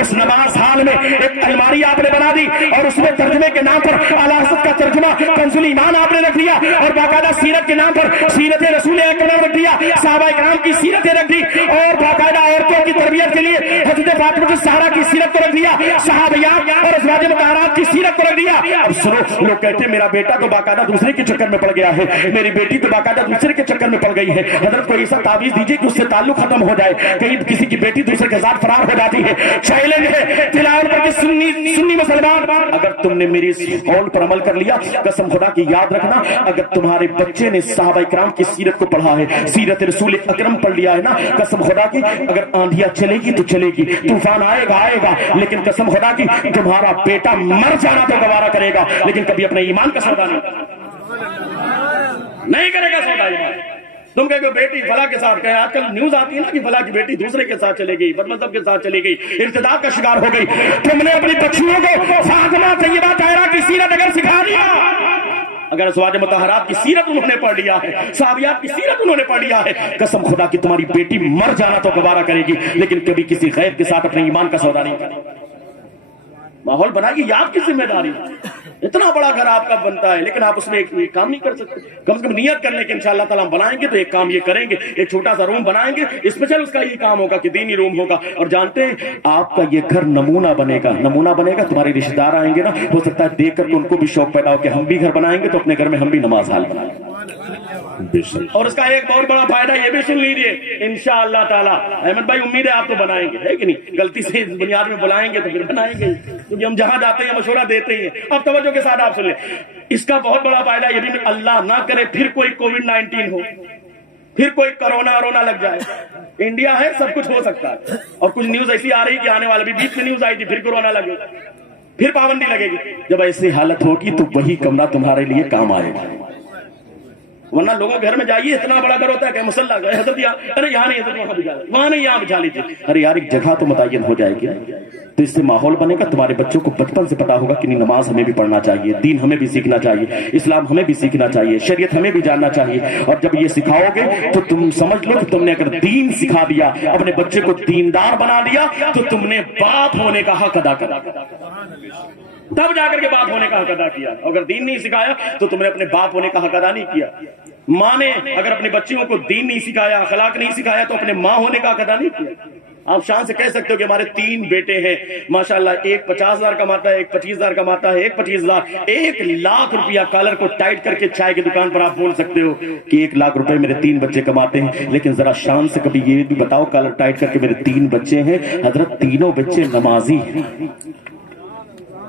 اس نماز ہال میں ایک الماری آپ نے بنا دی، اور اس میں ترجمے کے نام پر اعلیٰ حضرت کا ترجمہ کنز الایمان آپ نے رکھ دیا، اور باقاعدہ سیرت کے نام پر سیرت رسول اکرم رکھ دیا، صحابہ کرام کی سیرتیں رکھ دی، اور باقاعدہ عورتوں کی تربیت کے لیے حضرت فاطمہ الزہرا کی سیرت کو رکھ دیا، صحابیات اور ازواج مطہرات کی سیرت کو رکھ دیا۔ اب سنو، لوگ کہتے ہیں میرا بیٹا تو باقاعدہ دوسرے کے چکر میں پڑ گیا ہے، میری بیٹی تو باقاعدہ دوسرے کے چکر میں پڑ گئی ہے، حضرت کو ایسا تعویذ دیجیے کہ اس سے تعلق ختم ہو جائے، کہیں کسی کی بیٹی دوسرے کے ساتھ فرار ہو جاتی ہے۔ چیلنج ہے تلاوت پر کہ سنی مسلمان، اگر تم نے میری اس قول پر عمل کر لیا، قسم خدا کی یاد رکھنا، اگر تمہارے بچے نے صحابہ کرام کی سیرت کو پڑھا ہے، سیرت رسول اکرم پڑھ لیا ہے نا، قسم خدا کی اگر آندھیاں چلے گی تو چلے گی، طوفان آئے گا، لیکن قسم خدا کی تمہارا بیٹا مر جانا تو گوارا کرے گا، لیکن کبھی اپنے ایمان کا سودا نہیں کرے گا سودا ایمان۔ تم کہو بیٹی فلاں کے ساتھ، آج کل نیوز آتی ہے نا کہ فلاں کی بیٹی دوسرے کے ساتھ چلے گئی، بد مذہب کے ساتھ چلی گئی، ارتداد کا شکار ہو گئی، تم نے اپنی بچیوں کو فاطمہ طیبہ طاہرہ کی سیرت اگر سکھا دیا، اگر ازواج مطہرات کی سیرت انہوں نے پڑھ لیا ہے، صحابیات کی سیرت انہوں نے پڑھ لیا ہے، قسم خدا کی تمہاری بیٹی مر جانا تو گوارا کرے گی، لیکن کبھی کسی غیر کے ساتھ اپنے ایمان کا سودا نہیں کرے گی۔ ماحول بنائیے، یہ آپ کی ذمہ داری ہے، اتنا بڑا گھر آپ کا بنتا ہے، لیکن آپ اس میں ایک کام نہیں کر سکتے، کم سے کم نیت کرنے کے انشاءاللہ تعالیٰ ہم بنائیں گے تو ایک کام یہ کریں گے، ایک چھوٹا سا روم بنائیں گے، اسپیشل اس کا یہ کام ہوگا کہ دینی روم ہوگا، اور جانتے ہیں آپ کا یہ گھر نمونہ بنے گا، تمہارے رشتہ دار آئیں گے نا، ہو سکتا ہے دیکھ کر ان کو بھی شوق پیدا ہو کہ ہم بھی گھر بنائیں گے تو اپنے گھر میں ہم بھی نماز ہال بنائیں گے۔ اور اس کا ایک بہت بڑا فائدہ یہ بھی سن لیجیے انشاءاللہ تعالیٰ، احمد بھائی امید ہے آپ تو بنائیں گے، ہے کہ نہیں؟ غلطی سے بنیاد میں بلائیں گے تو پھر بنائیں گے، کیونکہ ہم جہاں جاتے ہیں مشورہ دیتے ہیں۔ اب توجہ کے ساتھ آپ سن لیں، اس کا بہت بڑا فائدہ یہ بھی، اللہ نہ کرے پھر کوئی کووڈ-19 ہو، پھر کوئی کرونا لگ جائے، انڈیا ہے سب کچھ ہو سکتا ہے، اور کچھ نیوز ایسی آ رہی کہ آنے والے بھی، بیچ میں نیوز آئی تھی پھر کورونا لگے، پھر پابندی لگے گی۔ جب ایسی حالت ہوگی تو وہی کمرہ تمہارے لیے کام آئے گا، ورنہ لوگوں گھر میں جائیے، اتنا بڑا گھر ہوتا ہے کہ مسلح گئے حضرت ارے یہاں نہیں، حضرت وہاں بجھا لیں، وہاں نہیں یہاں بجھا لیجیے، ارے یار ایک جگہ تو متعین ہو جائے گی، تو اس سے ماحول بنے گا، تمہارے بچوں کو بچپن سے پتا ہوگا کہ نہیں نماز ہمیں بھی پڑھنا چاہیے، دین ہمیں بھی سیکھنا چاہیے، اسلام ہمیں بھی سیکھنا چاہیے، شریعت ہمیں بھی جاننا چاہیے، اور جب یہ سکھاؤ گے تو تم سمجھ لو کہ تم نے اگر دین سکھا دیا، اپنے بچے کو دیندار بنا دیا، تو تم نے باپ ہونے کا حق ادا کر دیا، تب جا کر کے باپ ہونے کا حق ادا کیا۔ اگر دین نہیں سکھایا تو تم نے اپنے باپ ہونے کا حق ادا نہیں کیا۔ ماں نے اگر اپنے بچیوں کو دین نہیں سکھایا، اخلاق نہیں سکھایا، تو اپنے ماں ہونے کا حق ادا نہیں کیا۔ آپ شان سے کہہ سکتے ہو کہ ہمارے 3 بیٹے ہیں ماشاءاللہ، ایک 50,000 کماتا ہے، ایک 25,000 کماتا ہے، ایک 25,000، 1,00,000 روپیہ کالر کو ٹائٹ کر کے چائے کی دکان پر آپ بول سکتے ہو کہ 1,00,000 روپے میرے 3 بچے کماتے ہیں، لیکن ذرا شان سے کبھی یہ بھی بتاؤ کالر ٹائٹ کر کے میرے 3 بچے ہیں، حضرت تینوں بچے نمازی ہیں،